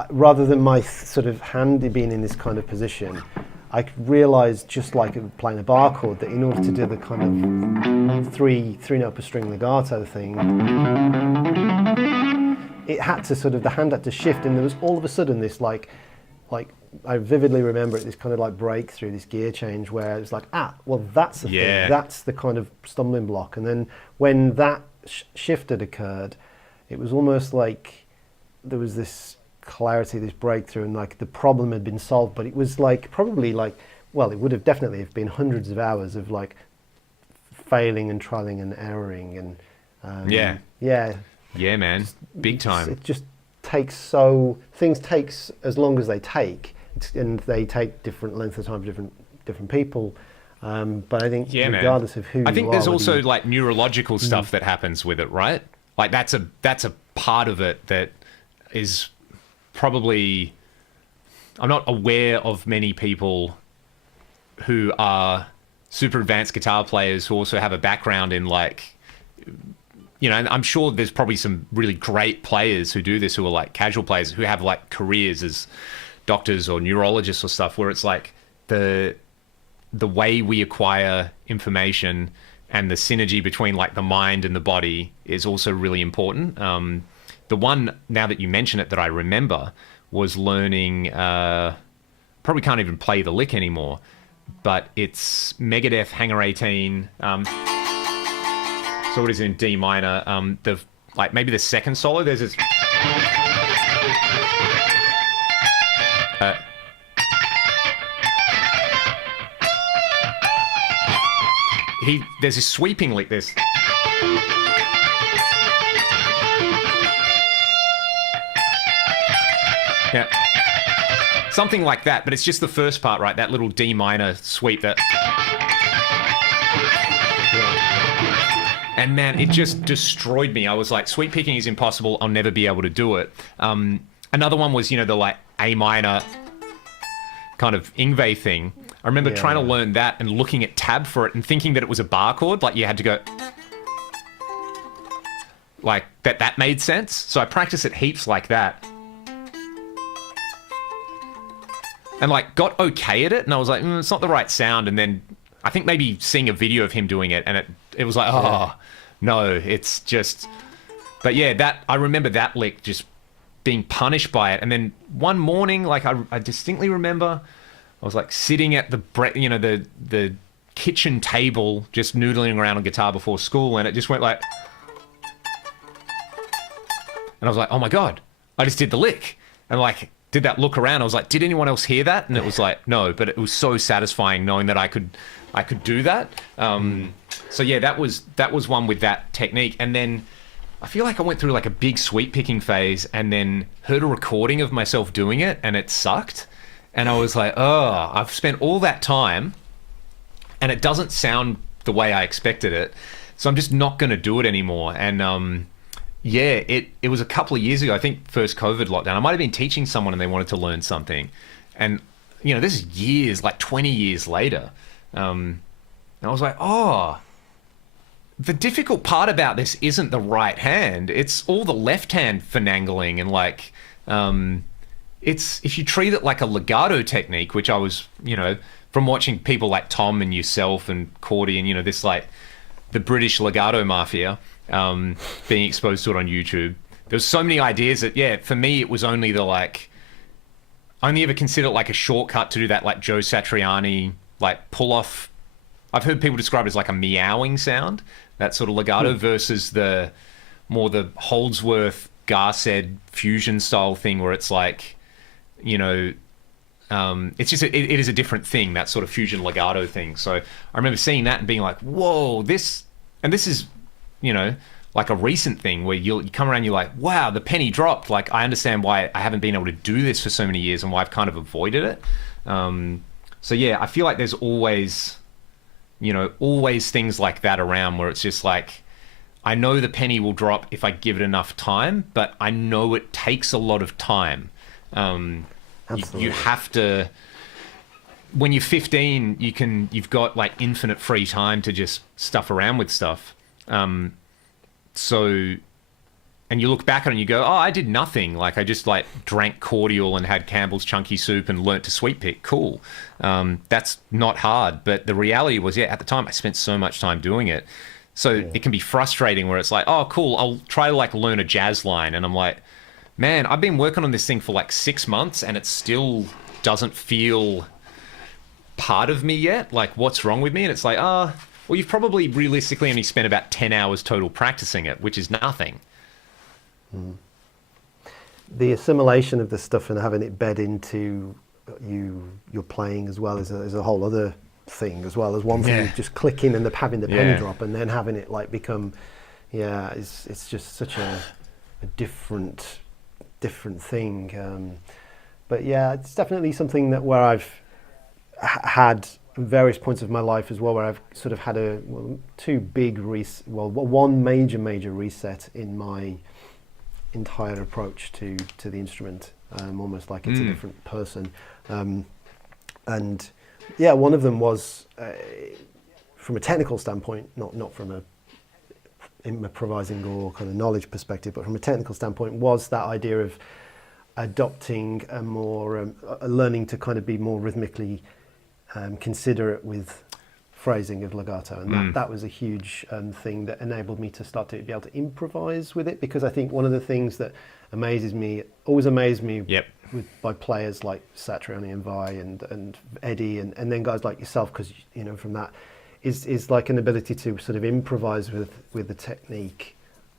rather than my sort of hand being in this kind of position, I realized, just like playing a bar chord, that in order to do the kind of three-note per string legato thing, it had to the hand had to shift, and there was all of a sudden this like I vividly remember it, this kind of like breakthrough, this gear change, where it's like, well, that's the thing, that's the kind of stumbling block. And then when that shift had occurred, it was almost like there was this clarity, this breakthrough, and like the problem had been solved. But it was like probably like, well, it would have definitely have been hundreds of hours of like failing and trialing and erroring, and man, big time. It just things takes as long as they take, and they take different lengths of time for different people. But I think regardless of who I think you there's are, also like neurological stuff that happens with it, right? Like that's a part of it that is probably, I'm not aware of many people who are super advanced guitar players who also have a background in like, you know, and I'm sure there's probably some really great players who do this who are like casual players who have like careers as doctors or neurologists or stuff, where it's like the way we acquire information and the synergy between like the mind and the body is also really important. The one, now that you mention it, that I remember was learning, probably can't even play the lick anymore, but it's Megadeth Hangar 18. So what is it in D minor? Like maybe the second solo, there's this... there's this sweeping lick, this. Yeah. Something like that, but it's just the first part, right? That little D minor sweep that... And man, it just destroyed me. I was like, sweep picking is impossible. I'll never be able to do it. Another one was, you know, the like A minor kind of Ingve thing. I remember trying to learn that and looking at tab for it and thinking that it was a bar chord. Like you had to go... Like that made sense. So I practiced it heaps like that. And like got okay at it. And I was like, it's not the right sound. And then I think maybe seeing a video of him doing it and it was like, oh, no, it's just... But yeah, that I remember that lick just being punished by it. And then one morning, like I distinctly remember I was like sitting at the kitchen table just noodling around on guitar before school, and it just went like... And I was like, oh my God, I just did the lick. And like, did that look around. I was like, did anyone else hear that? And it was like, no, but it was so satisfying knowing that I could do that. So yeah, that was one with that technique. And then I feel like I went through like a big sweep picking phase and then heard a recording of myself doing it and it sucked. And I was like, oh, I've spent all that time and it doesn't sound the way I expected it. So I'm just not going to do it anymore. And yeah, it was a couple of years ago, I think first COVID lockdown. I might have been teaching someone and they wanted to learn something. And, you know, this is years, like 20 years later. And I was like, oh, the difficult part about this isn't the right hand. It's all the left hand finagling and like, it's, if you treat it like a legato technique, which I was, you know, from watching people like Tom and yourself and Cordy and, you know, this like the British legato mafia, being exposed to it on YouTube. There's so many ideas that, yeah, for me, it was only the like, I only ever considered it like a shortcut to do that like Joe Satriani, like pull off. I've heard people describe it as like a meowing sound, that sort of legato versus the more the Holdsworth, Garced fusion style thing where it's like, you know, it's just, it is a different thing, that sort of fusion legato thing. So I remember seeing that and being like, whoa, this is, you know, like a recent thing where you come around, you're like, wow, the penny dropped. Like, I understand why I haven't been able to do this for so many years and why I've kind of avoided it. So yeah, I feel like there's always, you know, always things like that around where it's just like, I know the penny will drop if I give it enough time, but I know it takes a lot of time. You have to, when you're 15, you've got like infinite free time to just stuff around with stuff. So, and you look back on it and you go, oh, I did nothing. Like I just like drank cordial and had Campbell's chunky soup and learnt to sweep pick. Cool. That's not hard. But the reality was, yeah, at the time I spent so much time doing it. So it can be frustrating where it's like, oh, cool, I'll try to like learn a jazz line. And I'm like, man, I've been working on this thing for like 6 months and it still doesn't feel part of me yet. Like, what's wrong with me? And it's like, well, you've probably realistically only spent about 10 hours total practicing it, which is nothing. The assimilation of the stuff and having it bed into your playing as well is a whole other thing as well. As one thing, just clicking and having the penny drop and then having it like become, it's just such a different different thing. But yeah, it's definitely something that where I've had various points of my life as well, where I've sort of had two big one major reset in my entire approach to the instrument, almost like it's a different person. And yeah, one of them was from a technical standpoint, not from a improvising or kind of knowledge perspective, but from a technical standpoint, was that idea of adopting a more learning to kind of be more rhythmically considerate with phrasing of legato, and that was a huge thing that enabled me to start to be able to improvise with it, because I think one of the things that always amazed me by players like Satriani and Vi and Eddie and then guys like yourself, because from that is like an ability to sort of improvise with the technique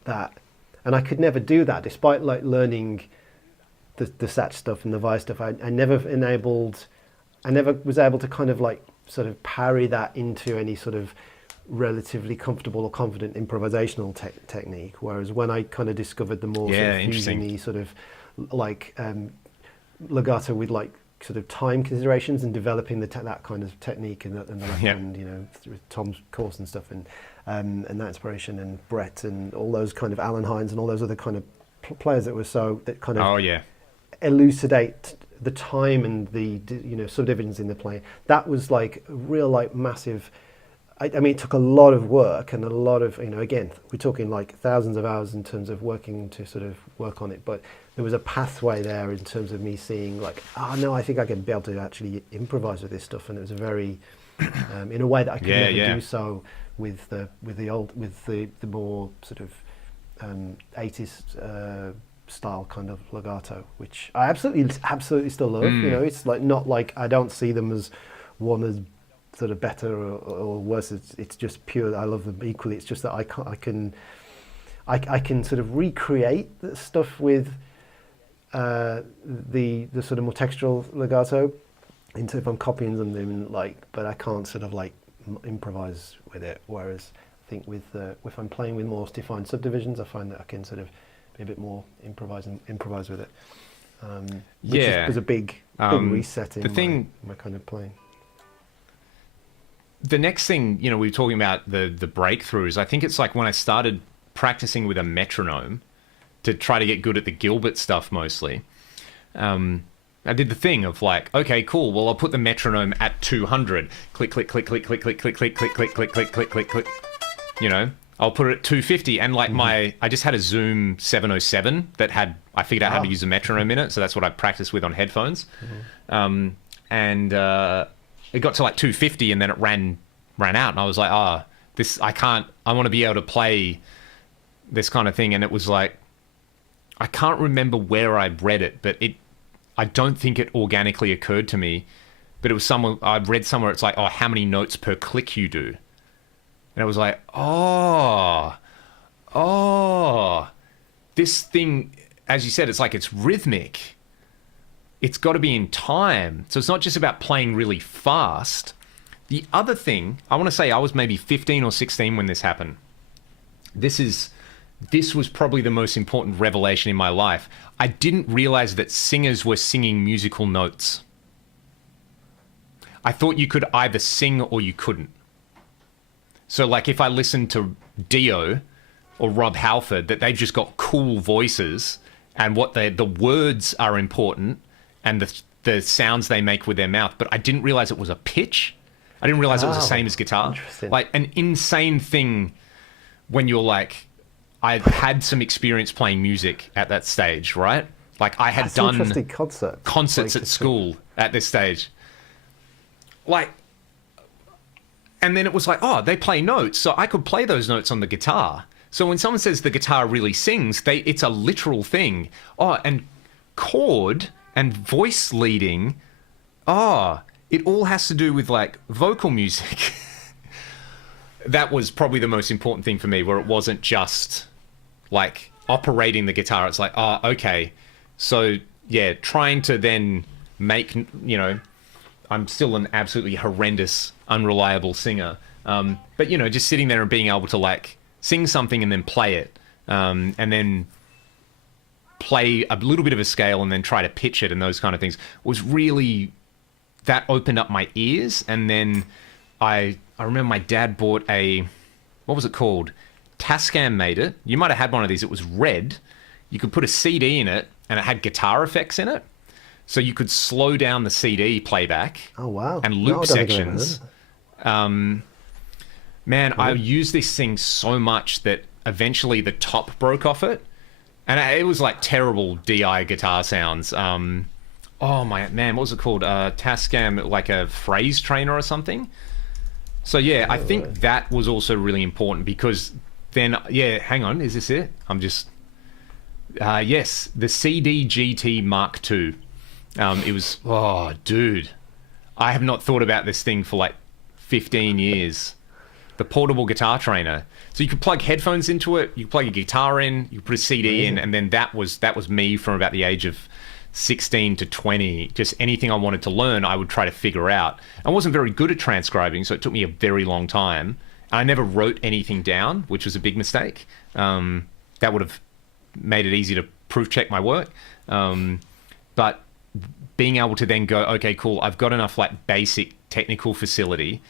and I could never do that despite like learning the Sat stuff and the Vi stuff. I never was able to kind of like sort of parry that into any sort of relatively comfortable or confident improvisational technique. Whereas when I kind of discovered the more sort of fusion-y sort of like legato with like sort of time considerations and developing that kind of technique and the left hand, through Tom's course and stuff and that inspiration, and Brett and all those kind of Alan Hines and all those other kind of players that kind of elucidate the time and the subdivisions in the play. That was like real like massive. I mean, it took a lot of work and a lot of again, we're talking like thousands of hours in terms of working to sort of work on it, but there was a pathway there in terms of me seeing like, no, I think I can be able to actually improvise with this stuff, and it was a very in a way that I could never do so with the more sort of 80s style kind of legato, which I absolutely still love. It's like not like I don't see them as one as sort of better or worse. It's just pure. I love them equally. It's just that I can sort of recreate the stuff with the sort of more textural legato if I'm copying them, but I can't sort of like improvise with it. Whereas I think if I'm playing with more defined subdivisions, I find that I can sort of be a bit more improvise with it. Which was a big reset in my kind of playing. The next thing, we were talking about the breakthroughs. I think it's like when I started practicing with a metronome to try to get good at the Gilbert stuff mostly. I did the thing of like, okay, cool. Well, I'll put the metronome at 200. Click, click, click, click, click, click, click, click, click, click, click, click, click, click, click. I'll put it at 250, and like I just had a Zoom 707 that I figured out how to use a metronome in it, so that's what I practiced with on headphones. And it got to like 250, and then it ran out, and I was like, I want to be able to play this kind of thing. And it was like, I can't remember where I read it, but I don't think it organically occurred to me, but it was I read somewhere, it's like, how many notes per click you do. And I was like, this thing, as you said, it's like it's rhythmic. It's got to be in time. So it's not just about playing really fast. The other thing, I want to say I was maybe 15 or 16 when this happened. This was probably the most important revelation in my life. I didn't realize that singers were singing musical notes. I thought you could either sing or you couldn't. So like if I listened to Dio or Rob Halford, that they've just got cool voices, and the words are important, and the sounds they make with their mouth, but I didn't realize it was a pitch. I didn't realize it was the same as guitar. Like an insane thing when you're like, I had some experience playing music at that stage, right? Like I had done concerts at school at this stage. Like, and then it was like, they play notes, so I could play those notes on the guitar. So when someone says the guitar really sings, it's a literal thing. And chord and voice leading, it all has to do with like vocal music. That was probably the most important thing for me, where it wasn't just like operating the guitar. It's like, okay. So yeah, trying to then make, I'm still an absolutely horrendous, unreliable singer. But just sitting there and being able to like sing something and then play it. And then play a little bit of a scale and then try to pitch it and those kind of things was really, that opened up my ears. And then I remember my dad bought what was it called? Tascam made it. You might have had one of these. It was red. You could put a CD in it and it had guitar effects in it. So you could slow down the CD playback. Oh, wow. And loop sections. Man, I used this thing so much that eventually the top broke off it. And it was like terrible DI guitar sounds. Oh my man, what was it called? Tascam, like a phrase trainer or something. So yeah, I think that was also really important because then, yeah, hang on, is this it? I'm just, yes, the CD GT Mark II. It was, oh dude, I have not thought about this thing for like 15 years. The portable guitar trainer. So you could plug headphones into it, you could plug a guitar in, you could put a CD in, and then that was me from about the age of 16 to 20. Just anything I wanted to learn, I would try to figure out. I wasn't very good at transcribing, so it took me a very long time. I never wrote anything down, which was a big mistake. That would have made it easy to proof check my work. But being able to then go, okay, cool, I've got enough like basic technical facility,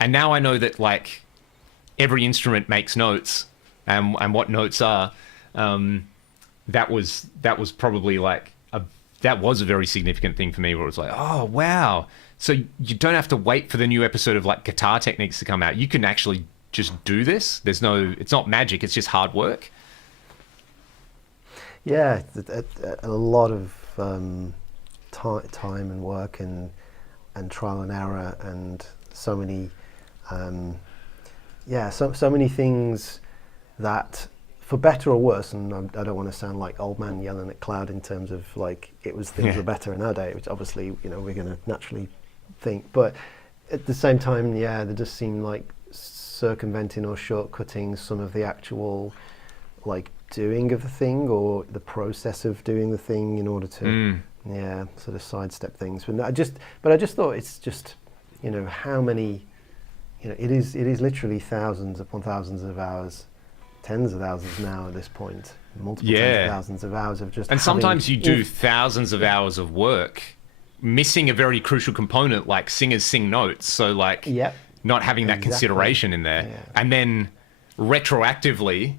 and now I know that like every instrument makes notes, and what notes are. That was probably like that was a very significant thing for me, where it was like, oh wow, so you don't have to wait for the new episode of like Guitar Techniques to come out. You can actually just do this. It's not magic, it's just hard work. Yeah, a lot of time and work and trial and error, and so many so many things that, for better or worse, and I don't want to sound like old man yelling at cloud in terms of like things were better in our day, which obviously we're going to naturally think, but at the same time, there just seemed like circumventing or shortcutting some of the actual like doing of the thing, or the process of doing the thing, in order to sort of sidestep things. But I just thought it's just how many it is literally thousands upon thousands of hours, tens of thousands now at this point, multiple tens of thousands of hours of just. And sometimes you do thousands of hours of work missing a very crucial component, like singers sing notes, so like not having that consideration in there. And then retroactively,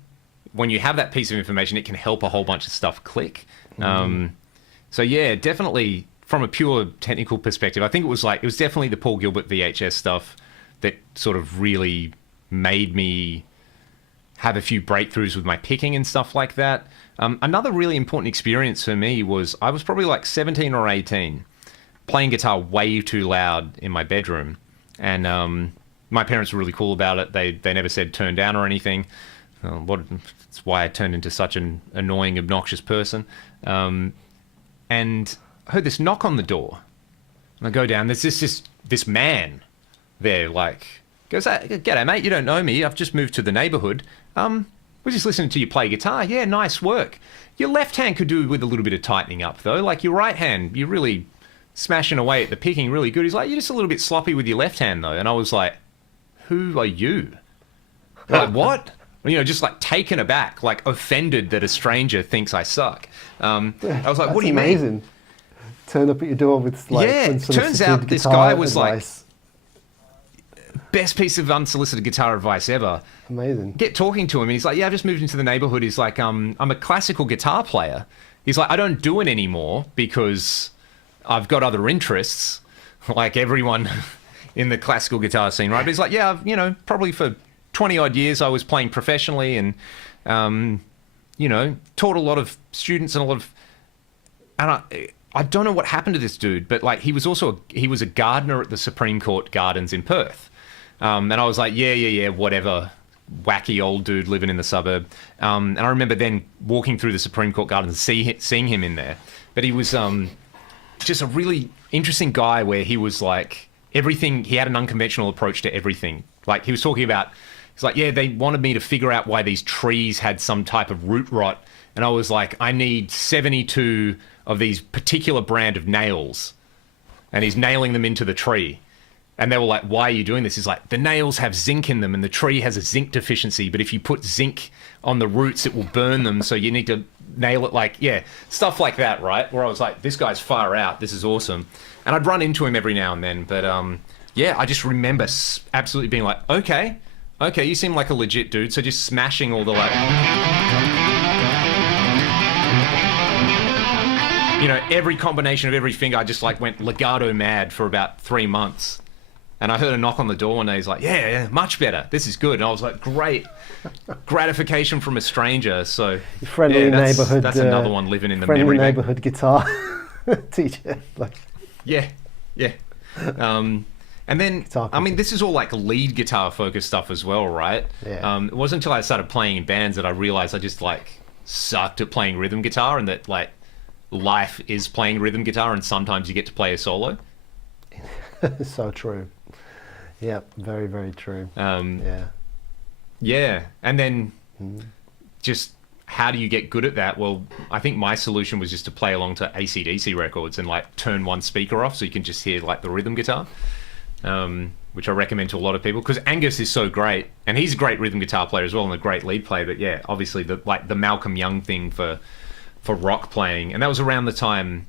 when you have that piece of information, it can help a whole bunch of stuff click. So yeah, definitely from a pure technical perspective, I think it was definitely the Paul Gilbert VHS stuff that sort of really made me have a few breakthroughs with my picking and stuff like that. Another really important experience for me was I was probably like 17 or 18, playing guitar way too loud in my bedroom. And my parents were really cool about it. They never said turn down or anything. That's why I turned into such an annoying, obnoxious person. And I heard this knock on the door. And I go down, there's this man there, like, goes, "G'day, mate, you don't know me. I've just moved to the neighbourhood. We're just listening to you play guitar. Yeah, nice work. Your left hand could do with a little bit of tightening up, though. Like, your right hand, you're really smashing away at the picking, really good." He's like, "You're just a little bit sloppy with your left hand, though." And I was like, "Who are you?" Like, what? Just like taken aback, like offended that a stranger thinks I suck. I was like, "What do you mean?" Amazing. Turn up at your door with like. Yeah, it turns out this guy was advice. Like best piece of unsolicited guitar advice ever. Amazing. Get talking to him, and he's like, "Yeah, I've just moved into the neighborhood." He's like, I'm a classical guitar player." He's like, "I don't do it anymore because I've got other interests, like everyone in the classical guitar scene, right?" But he's like, "Yeah, I've, probably for 20 odd years I was playing professionally, and taught a lot of students and a lot of, and I don't know what happened to this dude, but like he was a gardener at the Supreme Court Gardens in Perth." And I was like, yeah, whatever, wacky old dude living in the suburb. And I remember then walking through the Supreme Court Gardens, seeing him in there. But he was just a really interesting guy, where he was like everything. He had an unconventional approach to everything. Like he was talking about, he's like, "Yeah, they wanted me to figure out why these trees had some type of root rot." And I was like, "I need 72 of these particular brand of nails." And he's nailing them into the tree. And they were like, "Why are you doing this?" He's like, "The nails have zinc in them, and the tree has a zinc deficiency. But if you put zinc on the roots, it will burn them. So you need to nail it, like, yeah, stuff like that, right? Where I was like, this guy's far out, this is awesome. And I'd run into him every now and then, but yeah, I just remember absolutely being like, okay, you seem like a legit dude, so just smashing all the, like, you know, every combination of every finger, I just like went legato mad for about 3 months. And I heard a knock on the door one day. He's like, yeah, much better. This is good. And I was like, great. Gratification from a stranger. So, friendly yeah, neighborhood. That's another one living in the friendly memory bank. neighborhood guitar teacher. Like, yeah. And then, I mean, this is all like lead guitar focused stuff as well, right? Yeah. It wasn't until I started playing in bands that I realized I just like sucked at playing rhythm guitar, and that like life is playing rhythm guitar, and sometimes you get to play a solo. So true. Yeah, very, very true. Yeah, and then just how do you get good at that? Well, I think my solution was just to play along to AC/DC records and like turn one speaker off so you can just hear like the rhythm guitar, which I recommend to a lot of people because Angus is so great, and he's a great rhythm guitar player as well and a great lead player. But yeah, obviously the Malcolm Young thing for rock playing, and that was around the time.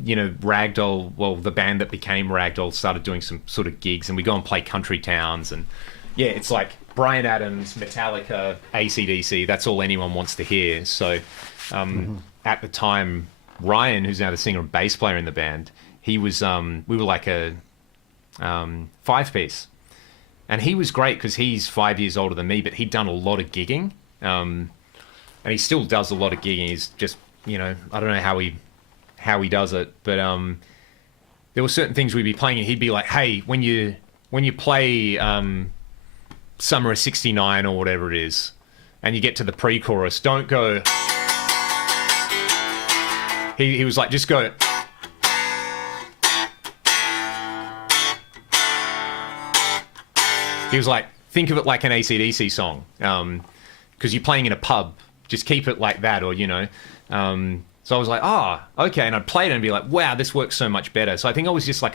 You know, Ragdoll, well, the band that became Ragdoll started doing some sort of gigs, and we go and play country towns, and yeah, it's like Bryan Adams, Metallica, AC/DC, that's all anyone wants to hear. So at the time, Ryan, who's now the singer and bass player in the band, he was, we were like a 5-piece, and he was great because he's 5 years older than me, but he'd done a lot of gigging, and he still does a lot of gigging. He's just, you know, I don't know how he does it, but there were certain things we'd be playing and he'd be like, hey, when you play Summer of '69 or whatever it is, and you get to the pre-chorus, don't go. He was like, just go. He was like, think of it like an AC/DC song, because you're playing in a pub. Just keep it like that, or, you know. So I was like, okay. And I'd play it and be like, wow, this works so much better. So I think I was just like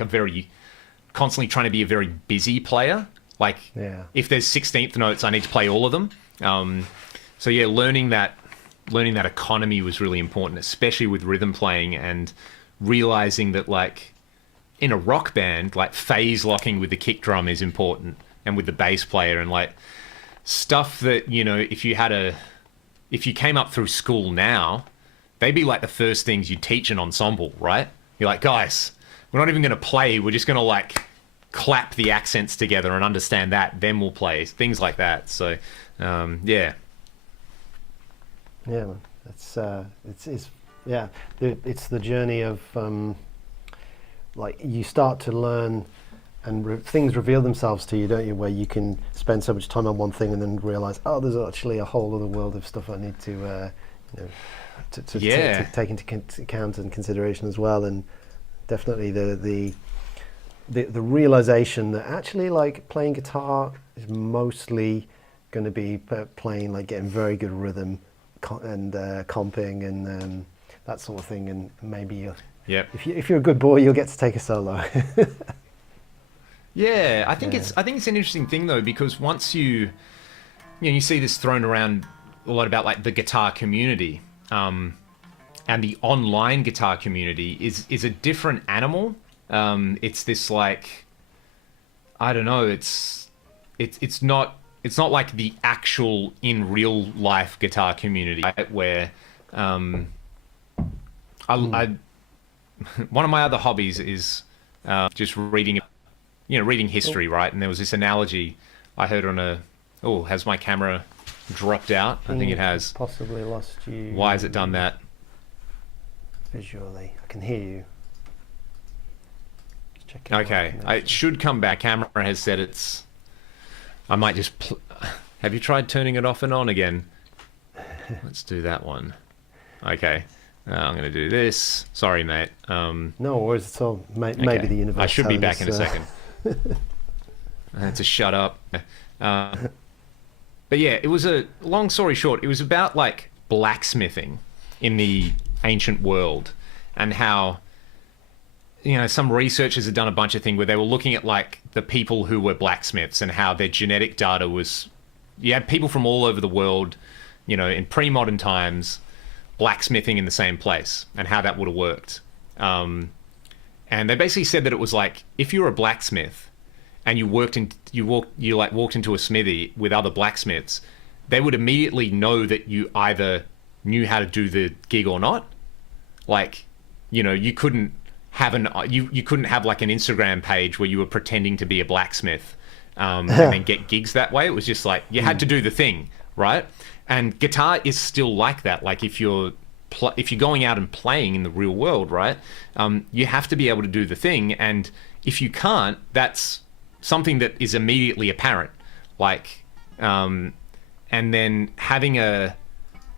constantly trying to be a very busy player. Like, if there's 16th notes, I need to play all of them. So yeah, learning that economy was really important, especially with rhythm playing, and realizing that like in a rock band, like phase locking with the kick drum is important, and with the bass player, and like stuff that, you know, if you came up through school now, they'd be like the first things you teach an ensemble, right? You're like, guys, we're not even going to play. We're just going to like clap the accents together and understand that. Then we'll play things like that. So, yeah. Yeah, it's the journey of like you start to learn and things reveal themselves to you, don't you? Where you can spend so much time on one thing and then realize, oh, there's actually a whole other world of stuff I need to, you know, to take into account and consideration as well. And definitely the realization that actually like playing guitar is mostly going to be playing, like getting very good rhythm and comping and that sort of thing. And maybe if you're a good boy, you'll get to take a solo. Yeah, I think it's an interesting thing though, because once you see this thrown around a lot about like the guitar community, and the online guitar community is a different animal. It's this like, I don't know, it's not like the actual in real life guitar community, right? Where one of my other hobbies is just reading history, right? And there was this analogy I heard on has my camera dropped out? I think it has. Possibly lost you. Why has it done that? Visually, I can hear you. Okay, it should come back. Camera has said it's. I might just. Have you tried turning it off and on again? Let's do that one. Okay, I'm going to do this. Sorry, mate. No worries at all. Maybe the universe. I should be back in a second. To shut up. But yeah, it was a long story short. It was about like blacksmithing in the ancient world, and how, you know, some researchers had done a bunch of things where they were looking at like the people who were blacksmiths and how their genetic data was. You had people from all over the world in pre-modern times, blacksmithing in the same place and how that would have worked. And they basically said that it was like, if you're a blacksmith and you walked into a smithy with other blacksmiths, they would immediately know that you either knew how to do the gig or not. Like, you couldn't have you couldn't have like an Instagram page where you were pretending to be a blacksmith and then get gigs that way. It was just like you had to do the thing, right? And guitar is still like that. Like if you're going out and playing in the real world, right? You have to be able to do the thing, and if you can't, that's something that is immediately apparent. Like, and then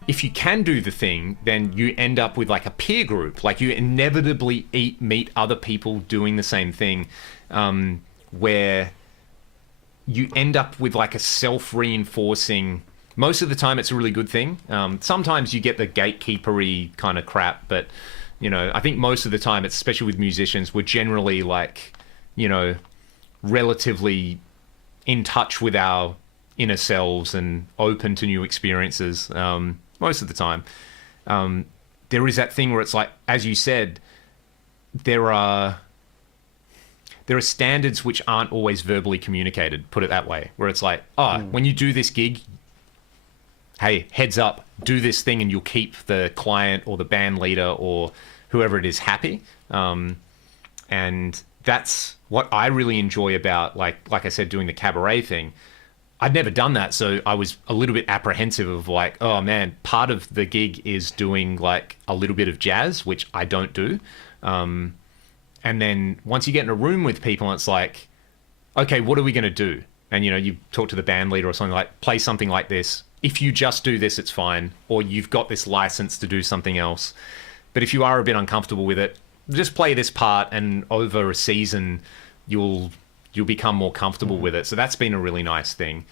if you can do the thing, then you end up with like a peer group. Like you inevitably meet other people doing the same thing, where you end up with like a self-reinforcing. Most of the time it's a really good thing. Sometimes you get the gatekeepery kind of crap, but I think most of the time, especially with musicians, we're generally like, relatively in touch with our inner selves and open to new experiences. Most of the time, there is that thing where it's like, as you said, there are standards which aren't always verbally communicated, put it that way, where it's like, when you do this gig, hey, heads up, do this thing and you'll keep the client or the band leader or whoever it is happy. And that's what I really enjoy about, like I said, doing the cabaret thing. I'd never done that, so I was a little bit apprehensive of like, oh man, part of the gig is doing like a little bit of jazz, which I don't do. And then once you get in a room with people, it's like, okay, what are we going to do? And you talk to the band leader or something like, play something like this. If you just do this, it's fine. Or you've got this license to do something else. But if you are a bit uncomfortable with it, just play this part, and over a season, you'll become more comfortable with it. So that's been a really nice thing.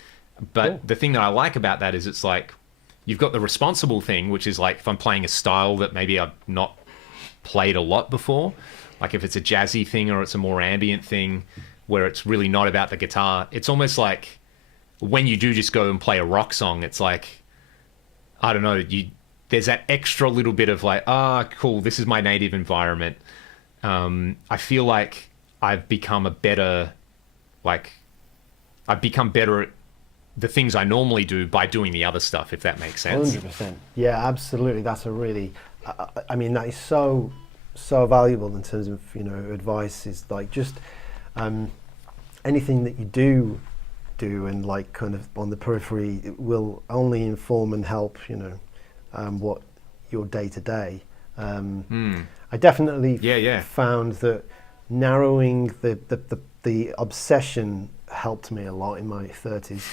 But cool. The thing that I like about that is it's like, you've got the responsible thing, which is like if I'm playing a style that maybe I've not played a lot before, like if it's a jazzy thing or it's a more ambient thing where it's really not about the guitar, it's almost like when you do just go and play a rock song, it's like, I don't know, there's that extra little bit of like, cool, this is my native environment. I feel like I've become better at the things I normally do by doing the other stuff, if that makes sense. 100%. Yeah, absolutely. That's a really, I mean, that is so valuable in terms of, advice. Is like just anything that you do and like kind of on the periphery, it will only inform and help, what your day to day. I definitely found that narrowing the obsession helped me a lot in my 30s,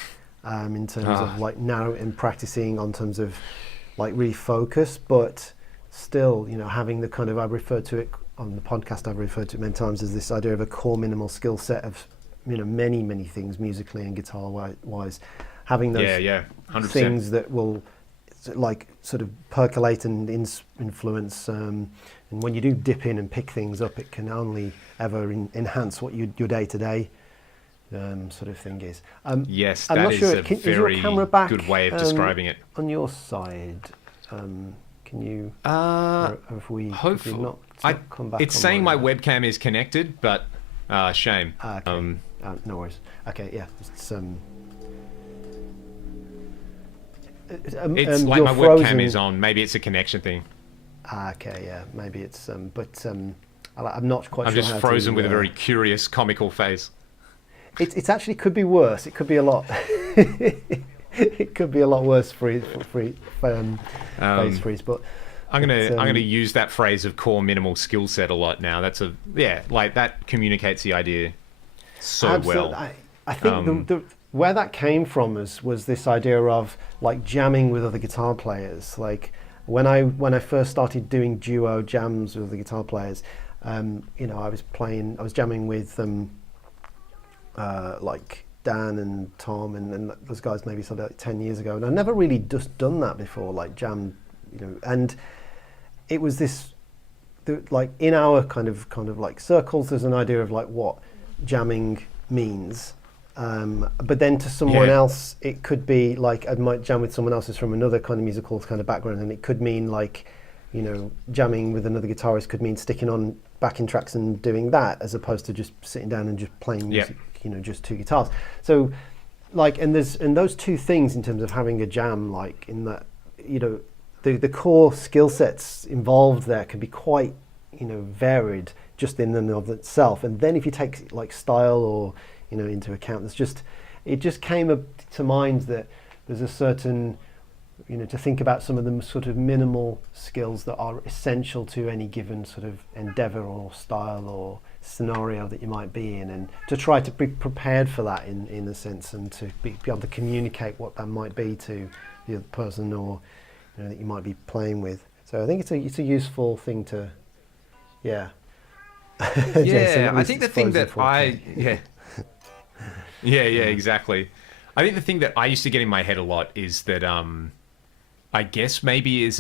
in terms of like narrowing, practicing on terms of like really focus, but still, having the kind of, I referred to it on the podcast, I've referred to it many times as this idea of a core minimal skill set of, many things musically and guitar wise, having those 100%. Things that will like sort of percolate and influence, and when you do dip in and pick things up, it can only ever enhance what your day-to-day sort of thing is. Yes, that is a very good way of describing it. On your side, can you? Have we not come back? It's saying my webcam is connected, but shame. Okay. No worries. Okay, yeah. It's it's like my webcam is on. Maybe it's a connection thing. Okay, yeah. Maybe it's but I'm not quite. I'm sure just how frozen to, with a very curious, comical face. It's actually could be worse. It could be a lot. It could be a lot worse face freeze, but I'm gonna use that phrase of core minimal skill set a lot now. That's like that communicates the idea so absolutely. well. I think the where that came from was this idea of like jamming with other guitar players. Like when I first started doing duo jams with the guitar players, I was jamming with like Dan and Tom and those guys maybe sort of like 10 years ago, and I never really just done that before, like jammed, and it was this like in our kind of like circles, there's an idea of like what jamming means, But then to someone Yeah. else, it could be like I might jam with someone else who's from another kind of musical kind of background, and it could mean like, jamming with another guitarist could mean sticking on backing tracks and doing that, as opposed to just sitting down and just playing music, just two guitars. So, like, and those two things in terms of having a jam, like in that, the core skill sets involved there can be quite, varied just in and of itself. And then if you take like style or into account, it just came up to mind that there's a certain, to think about some of the sort of minimal skills that are essential to any given sort of endeavor or style or scenario that you might be in, and to try to be prepared for that in a sense, and to be able to communicate what that might be to the other person or that you might be playing with. So I think it's a useful thing to, Yeah, Jason, I think the thing that exactly. I think the thing that I used to get in my head a lot is that I guess maybe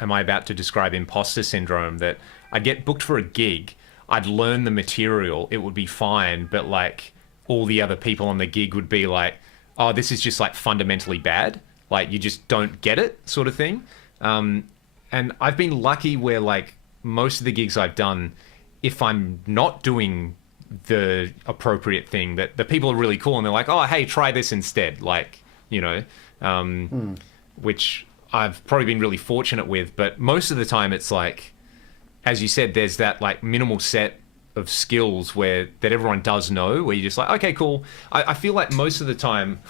am I about to describe imposter syndrome, that I'd get booked for a gig, I'd learn the material, it would be fine, but like all the other people on the gig would be like, oh, this is just like fundamentally bad, like you just don't get it, sort of thing. And I've been lucky where like most of the gigs I've done, if I'm not doing the appropriate thing, that the people are really cool and they're like, oh, hey, try this instead, like, which I've probably been really fortunate with. But most of the time it's like, as you said, there's that like minimal set of skills that everyone does know, where you're just like, okay, cool. I feel like most of the time,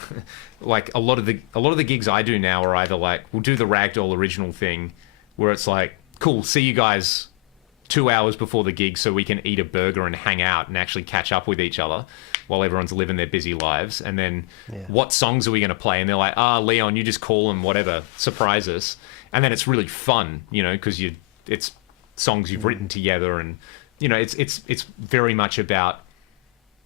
like a lot of the gigs I do now are either like, we'll do the Ragdoll original thing where it's like, cool, see you guys 2 hours before the gig so we can eat a burger and hang out and actually catch up with each other while everyone's living their busy lives. And then what songs are we going to play? And they're like, Leon, you just call them, whatever, surprise us. And then it's really fun, because it's songs you've written together, and it's very much about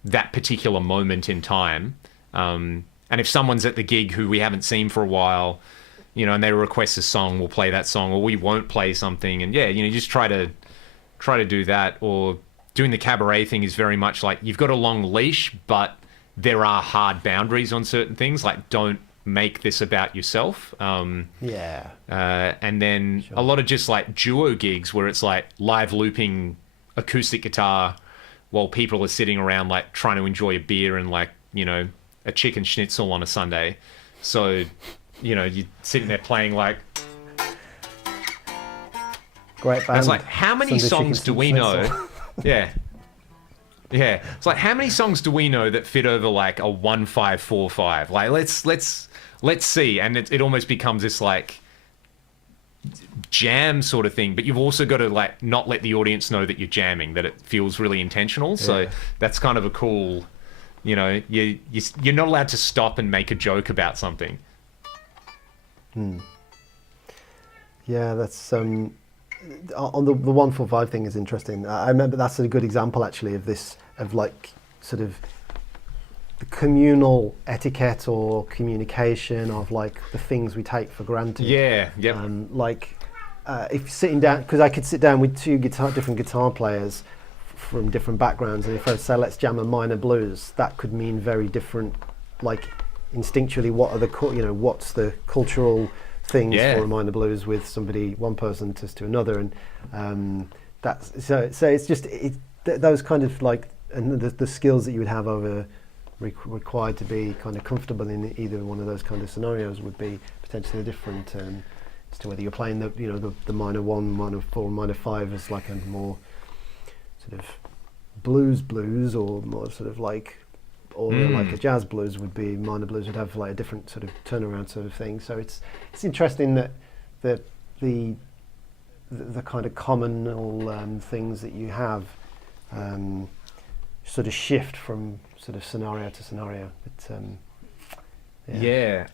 that particular moment in time. And if someone's at the gig who we haven't seen for a while, and they request a song, we'll play that song, or we won't play something. And you just try to do that. Or doing the cabaret thing is very much like, you've got a long leash, but there are hard boundaries on certain things. Like, don't make this about yourself. And then a lot of just like duo gigs where it's like live looping acoustic guitar while people are sitting around like trying to enjoy a beer and like, a chicken schnitzel on a Sunday. So, you're sitting there playing like, great band. It's like, how many songs do we know? Yeah. It's like, how many songs do we know that fit over like a 1-5-4-5? Like, let's see. And it almost becomes this like jam sort of thing. But you've also got to like not let the audience know that you're jamming, that it feels really intentional. So that's kind of a cool. You're not allowed to stop and make a joke about something. Yeah, that's on the 1-4-5 thing is interesting. I remember that's a good example actually of this, of like sort of the communal etiquette or communication of like the things we take for granted. Yeah, yep. If sitting down, because I could sit down with two different guitar players from different backgrounds, and if I say let's jam a minor blues, that could mean very different, like instinctually what are the what's the cultural things for a minor blues with one person to another, and that's so it's just those kind of like, and the skills that you would have over required to be kind of comfortable in either one of those kind of scenarios would be potentially different, as to whether you're playing the minor 1, minor 4, minor 5 as like a more sort of blues, or more sort of like, or like a jazz blues would be, minor blues would have like a different sort of turnaround sort of thing. So it's interesting that the kind of communal things that you have sort of shift from sort of scenario to scenario. But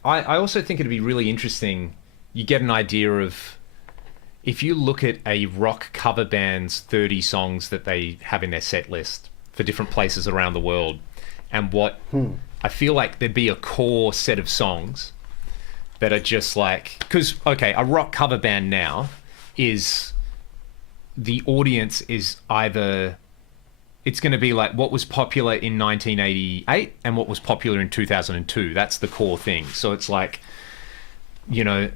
I also think it'd be really interesting. You get an idea of, if you look at a rock cover band's 30 songs that they have in their set list for different places around the world, and what I feel like there'd be a core set of songs that are just like, because a rock cover band now is, the audience is either it's going to be like what was popular in 1988 and what was popular in 2002. That's the core thing. So it's like, you know,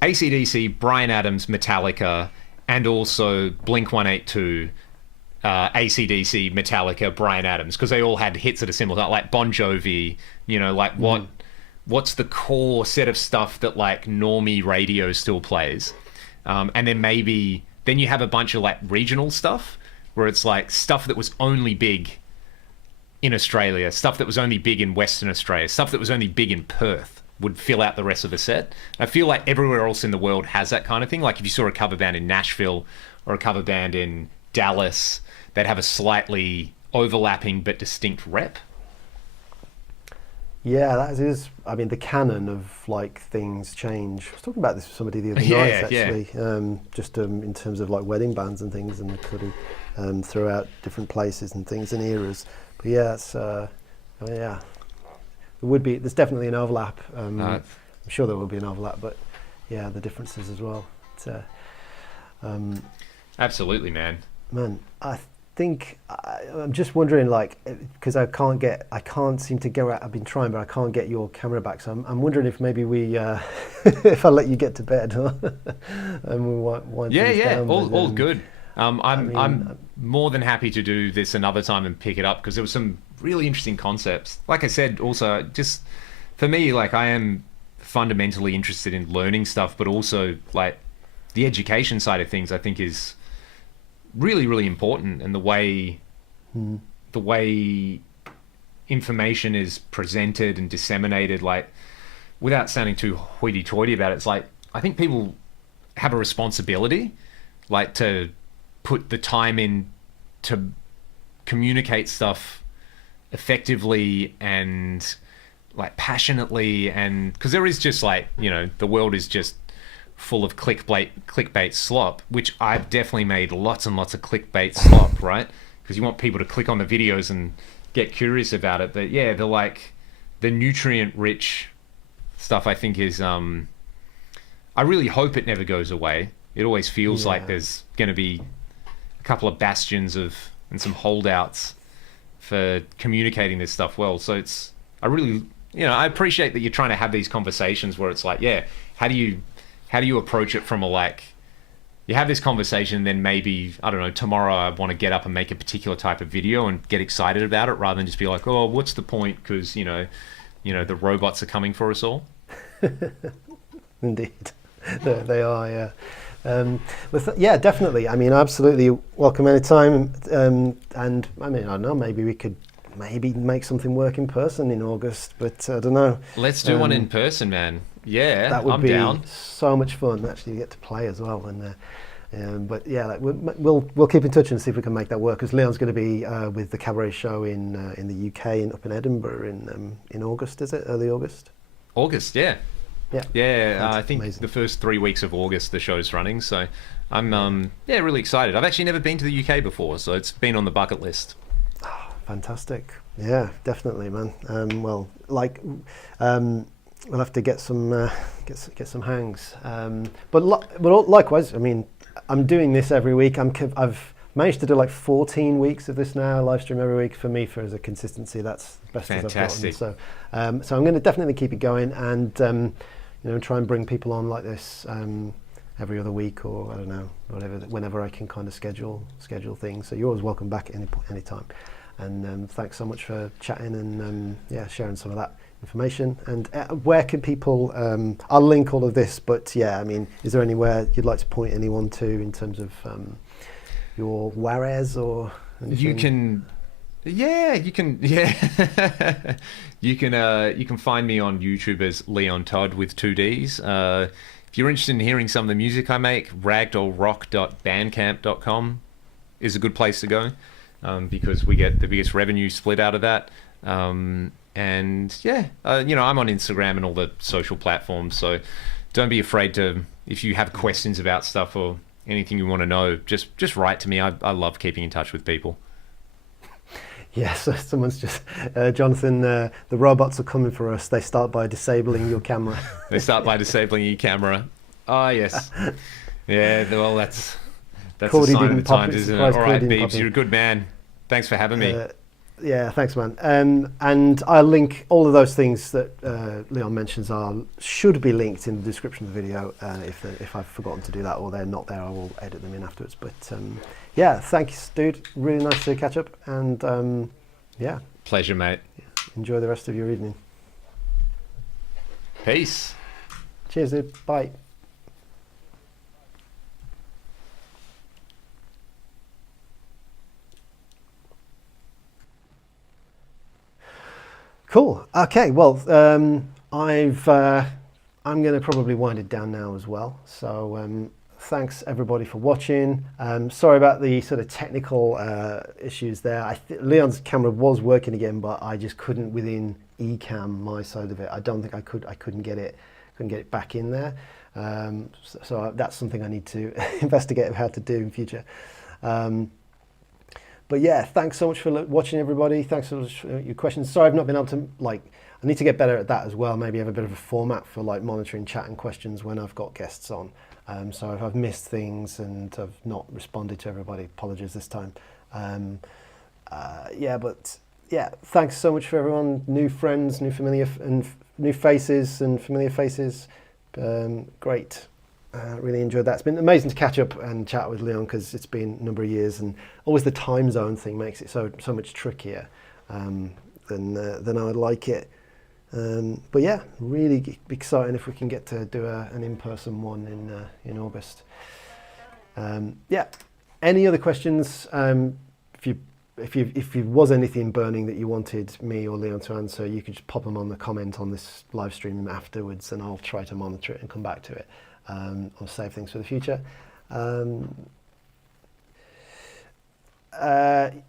AC/DC, Bryan Adams, Metallica, and also Blink-182, AC/DC, Metallica, Bryan Adams, because they all had hits at a similar time, like Bon Jovi, you know, like what's the core set of stuff that like normie radio still plays? And then then you have a bunch of like regional stuff where it's like stuff that was only big in Australia, stuff that was only big in Western Australia, stuff that was only big in Perth would fill out the rest of the set. I feel like everywhere else in the world has that kind of thing. Like if you saw a cover band in Nashville or a cover band in Dallas, they'd have a slightly overlapping but distinct rep. Yeah, that is. I mean, the canon of like things change. I was talking about this with somebody the other night, actually. Just in terms of like wedding bands and things, and throughout different places and things and eras. But yeah, it's yeah, there's definitely an overlap. I'm sure there will be an overlap, but yeah, the differences as well. Absolutely, man. I think I'm just wondering, like, because I can't seem to go out. I've been trying, but I can't get your camera back. So I'm wondering if maybe we, if I let you get to bed, and we wind things down, all good. I'm more than happy to do this another time and pick it up, because there was some really interesting concepts. Like I said, also just for me, like I am fundamentally interested in learning stuff, but also like the education side of things, I think is really, really important. And the way information is presented and disseminated, like without sounding too hoity-toity about it, it's like I think people have a responsibility, like to put the time in to communicate stuff effectively and like passionately, and because there is just like, you know, the world is just full of clickbait slop, which I've definitely made lots and lots of clickbait slop, right? Because you want people to click on the videos and get curious about it. But yeah, the nutrient rich stuff, I think is I really hope it never goes away. It always feels like there's going to be a couple of bastions and some holdouts for communicating this stuff well. So I really, you know, I appreciate that you're trying to have these conversations where it's like, yeah, how do you approach it from a, like, you have this conversation and then maybe, I don't know, tomorrow I want to get up and make a particular type of video and get excited about it, rather than just be like, oh, what's the point? Because, you know, the robots are coming for us all. Indeed. They are, yeah. Yeah, definitely. I mean, absolutely welcome anytime. And I mean, I don't know, maybe we could make something work in person in August, but I don't know. Let's do one in person, man. Yeah, that would I'm be down. So much fun. Actually, get to play as well. And but yeah, like we'll keep in touch and see if we can make that work. Because Leon's going to be with the cabaret show in the UK and up in Edinburgh in August. Is it early August? August, yeah. Yeah, I think amazing. The first 3 weeks of August the show's running, so I'm really excited. I've actually never been to the UK before, so it's been on the bucket list. Oh, fantastic. Yeah, definitely, man. We'll have to get some hangs. But likewise, I mean, I'm doing this every week. I've managed to do like 14 weeks of this now, live stream every week. For me, as a consistency, that's the best as I've gotten. So I'm going to definitely keep it going, and try and bring people on like this every other week, or I don't know, whenever I can kind of schedule things. So you're always welcome back any time. And thanks so much for chatting and sharing some of that information. And where can people, I'll link all of this, but yeah, I mean, is there anywhere you'd like to point anyone to in terms of your warez or anything? You can find me on YouTube as Leon Todd with 2 Ds. If you're interested in hearing some of the music I make, ragdollrock.bandcamp.com is a good place to go, because we get the biggest revenue split out of that. I'm on Instagram and all the social platforms, so don't be afraid to, if you have questions about stuff or anything you want to know, just write to me. I love keeping in touch with people. Yes, someone's just, Jonathan, the robots are coming for us. They start by disabling your camera. They start by disabling your camera. Ah, yes. Yeah, well, That's a Cordy sign of the didn't pop times, it. isn't it? Surprised All Cordy right, didn't Beebs, pop in. you're a good man. Thanks for having me. Yeah, thanks, man. And I'll link all of those things that Leon mentions should be linked in the description of the video. If I've forgotten to do that or they're not there, I will edit them in afterwards. But yeah, thanks, dude. Really nice to catch up. And yeah, Pleasure, mate. enjoy the rest of your evening. Peace. Cheers, dude. Bye. Cool. Okay. Well, I'm going to probably wind it down now as well. So thanks everybody for watching. Sorry about the sort of technical issues there. Leon's camera was working again, but I just couldn't within Ecamm my side of it. I don't think I could. I couldn't get it back in there. So that's something I need to investigate how to do in future. But yeah, thanks so much for watching, everybody. Thanks for your questions. Sorry I've not been able to, I need to get better at that as well. Maybe have a bit of a format for monitoring chat and questions when I've got guests on. So if I've missed things and I've not responded to everybody, apologies this time. Yeah, thanks so much for everyone. New friends, new faces and familiar faces. Great. Really enjoyed that. It's been amazing to catch up and chat with Leon because it's been a number of years, and always the time zone thing makes it so much trickier than I would like it. But yeah, really exciting if we can get to do an in-person one in August. Yeah. Any other questions? If you was anything burning that you wanted me or Leon to answer, you could just pop them on the comment on this live stream afterwards, and I'll try to monitor it and come back to it. I'll save things for the future.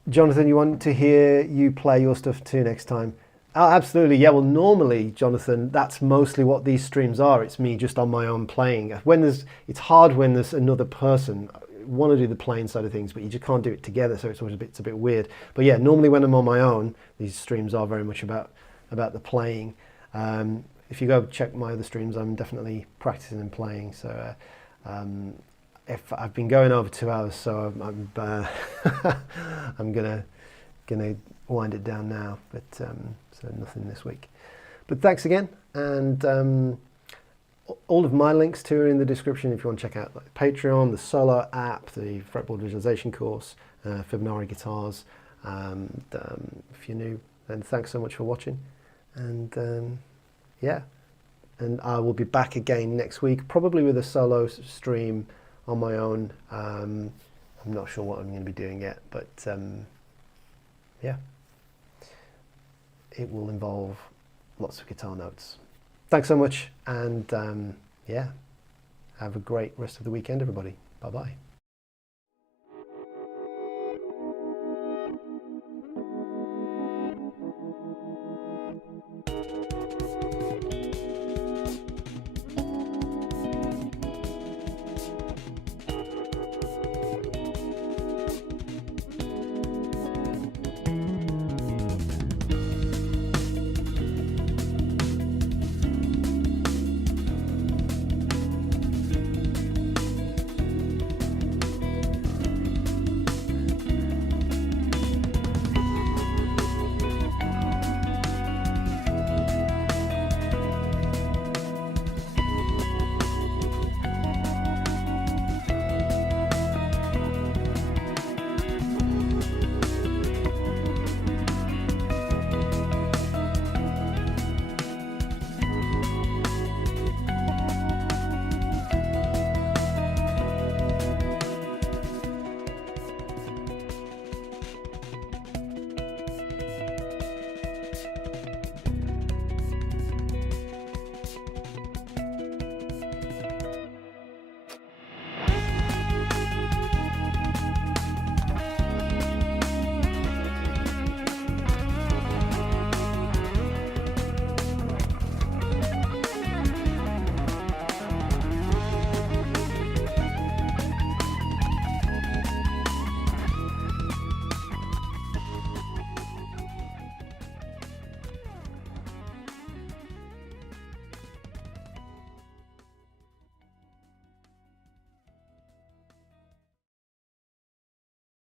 Jonathan, you want to hear you play your stuff too next time? Oh, absolutely. Yeah. Well, normally, Jonathan, that's mostly what these streams are. It's me just on my own playing. It's hard when there's another person. Want to do the playing side of things, but you just can't do it together, so it's always a bit weird. But yeah, normally when I'm on my own, these streams are very much about the playing. If you go check my other streams, I'm definitely practicing and playing. So if I've been going over 2 hours, so I'm gonna wind it down now. But so nothing this week. But thanks again, and all of my links too are in the description if you want to check out Patreon, the Solo app, the fretboard visualization course, Fibonacci guitars. If you're new, then thanks so much for watching, and yeah, and I will be back again next week, probably with a solo stream on my own. I'm not sure what I'm going to be doing yet, but yeah, it will involve lots of guitar notes. Thanks so much, and yeah, have a great rest of the weekend, everybody. Bye-bye.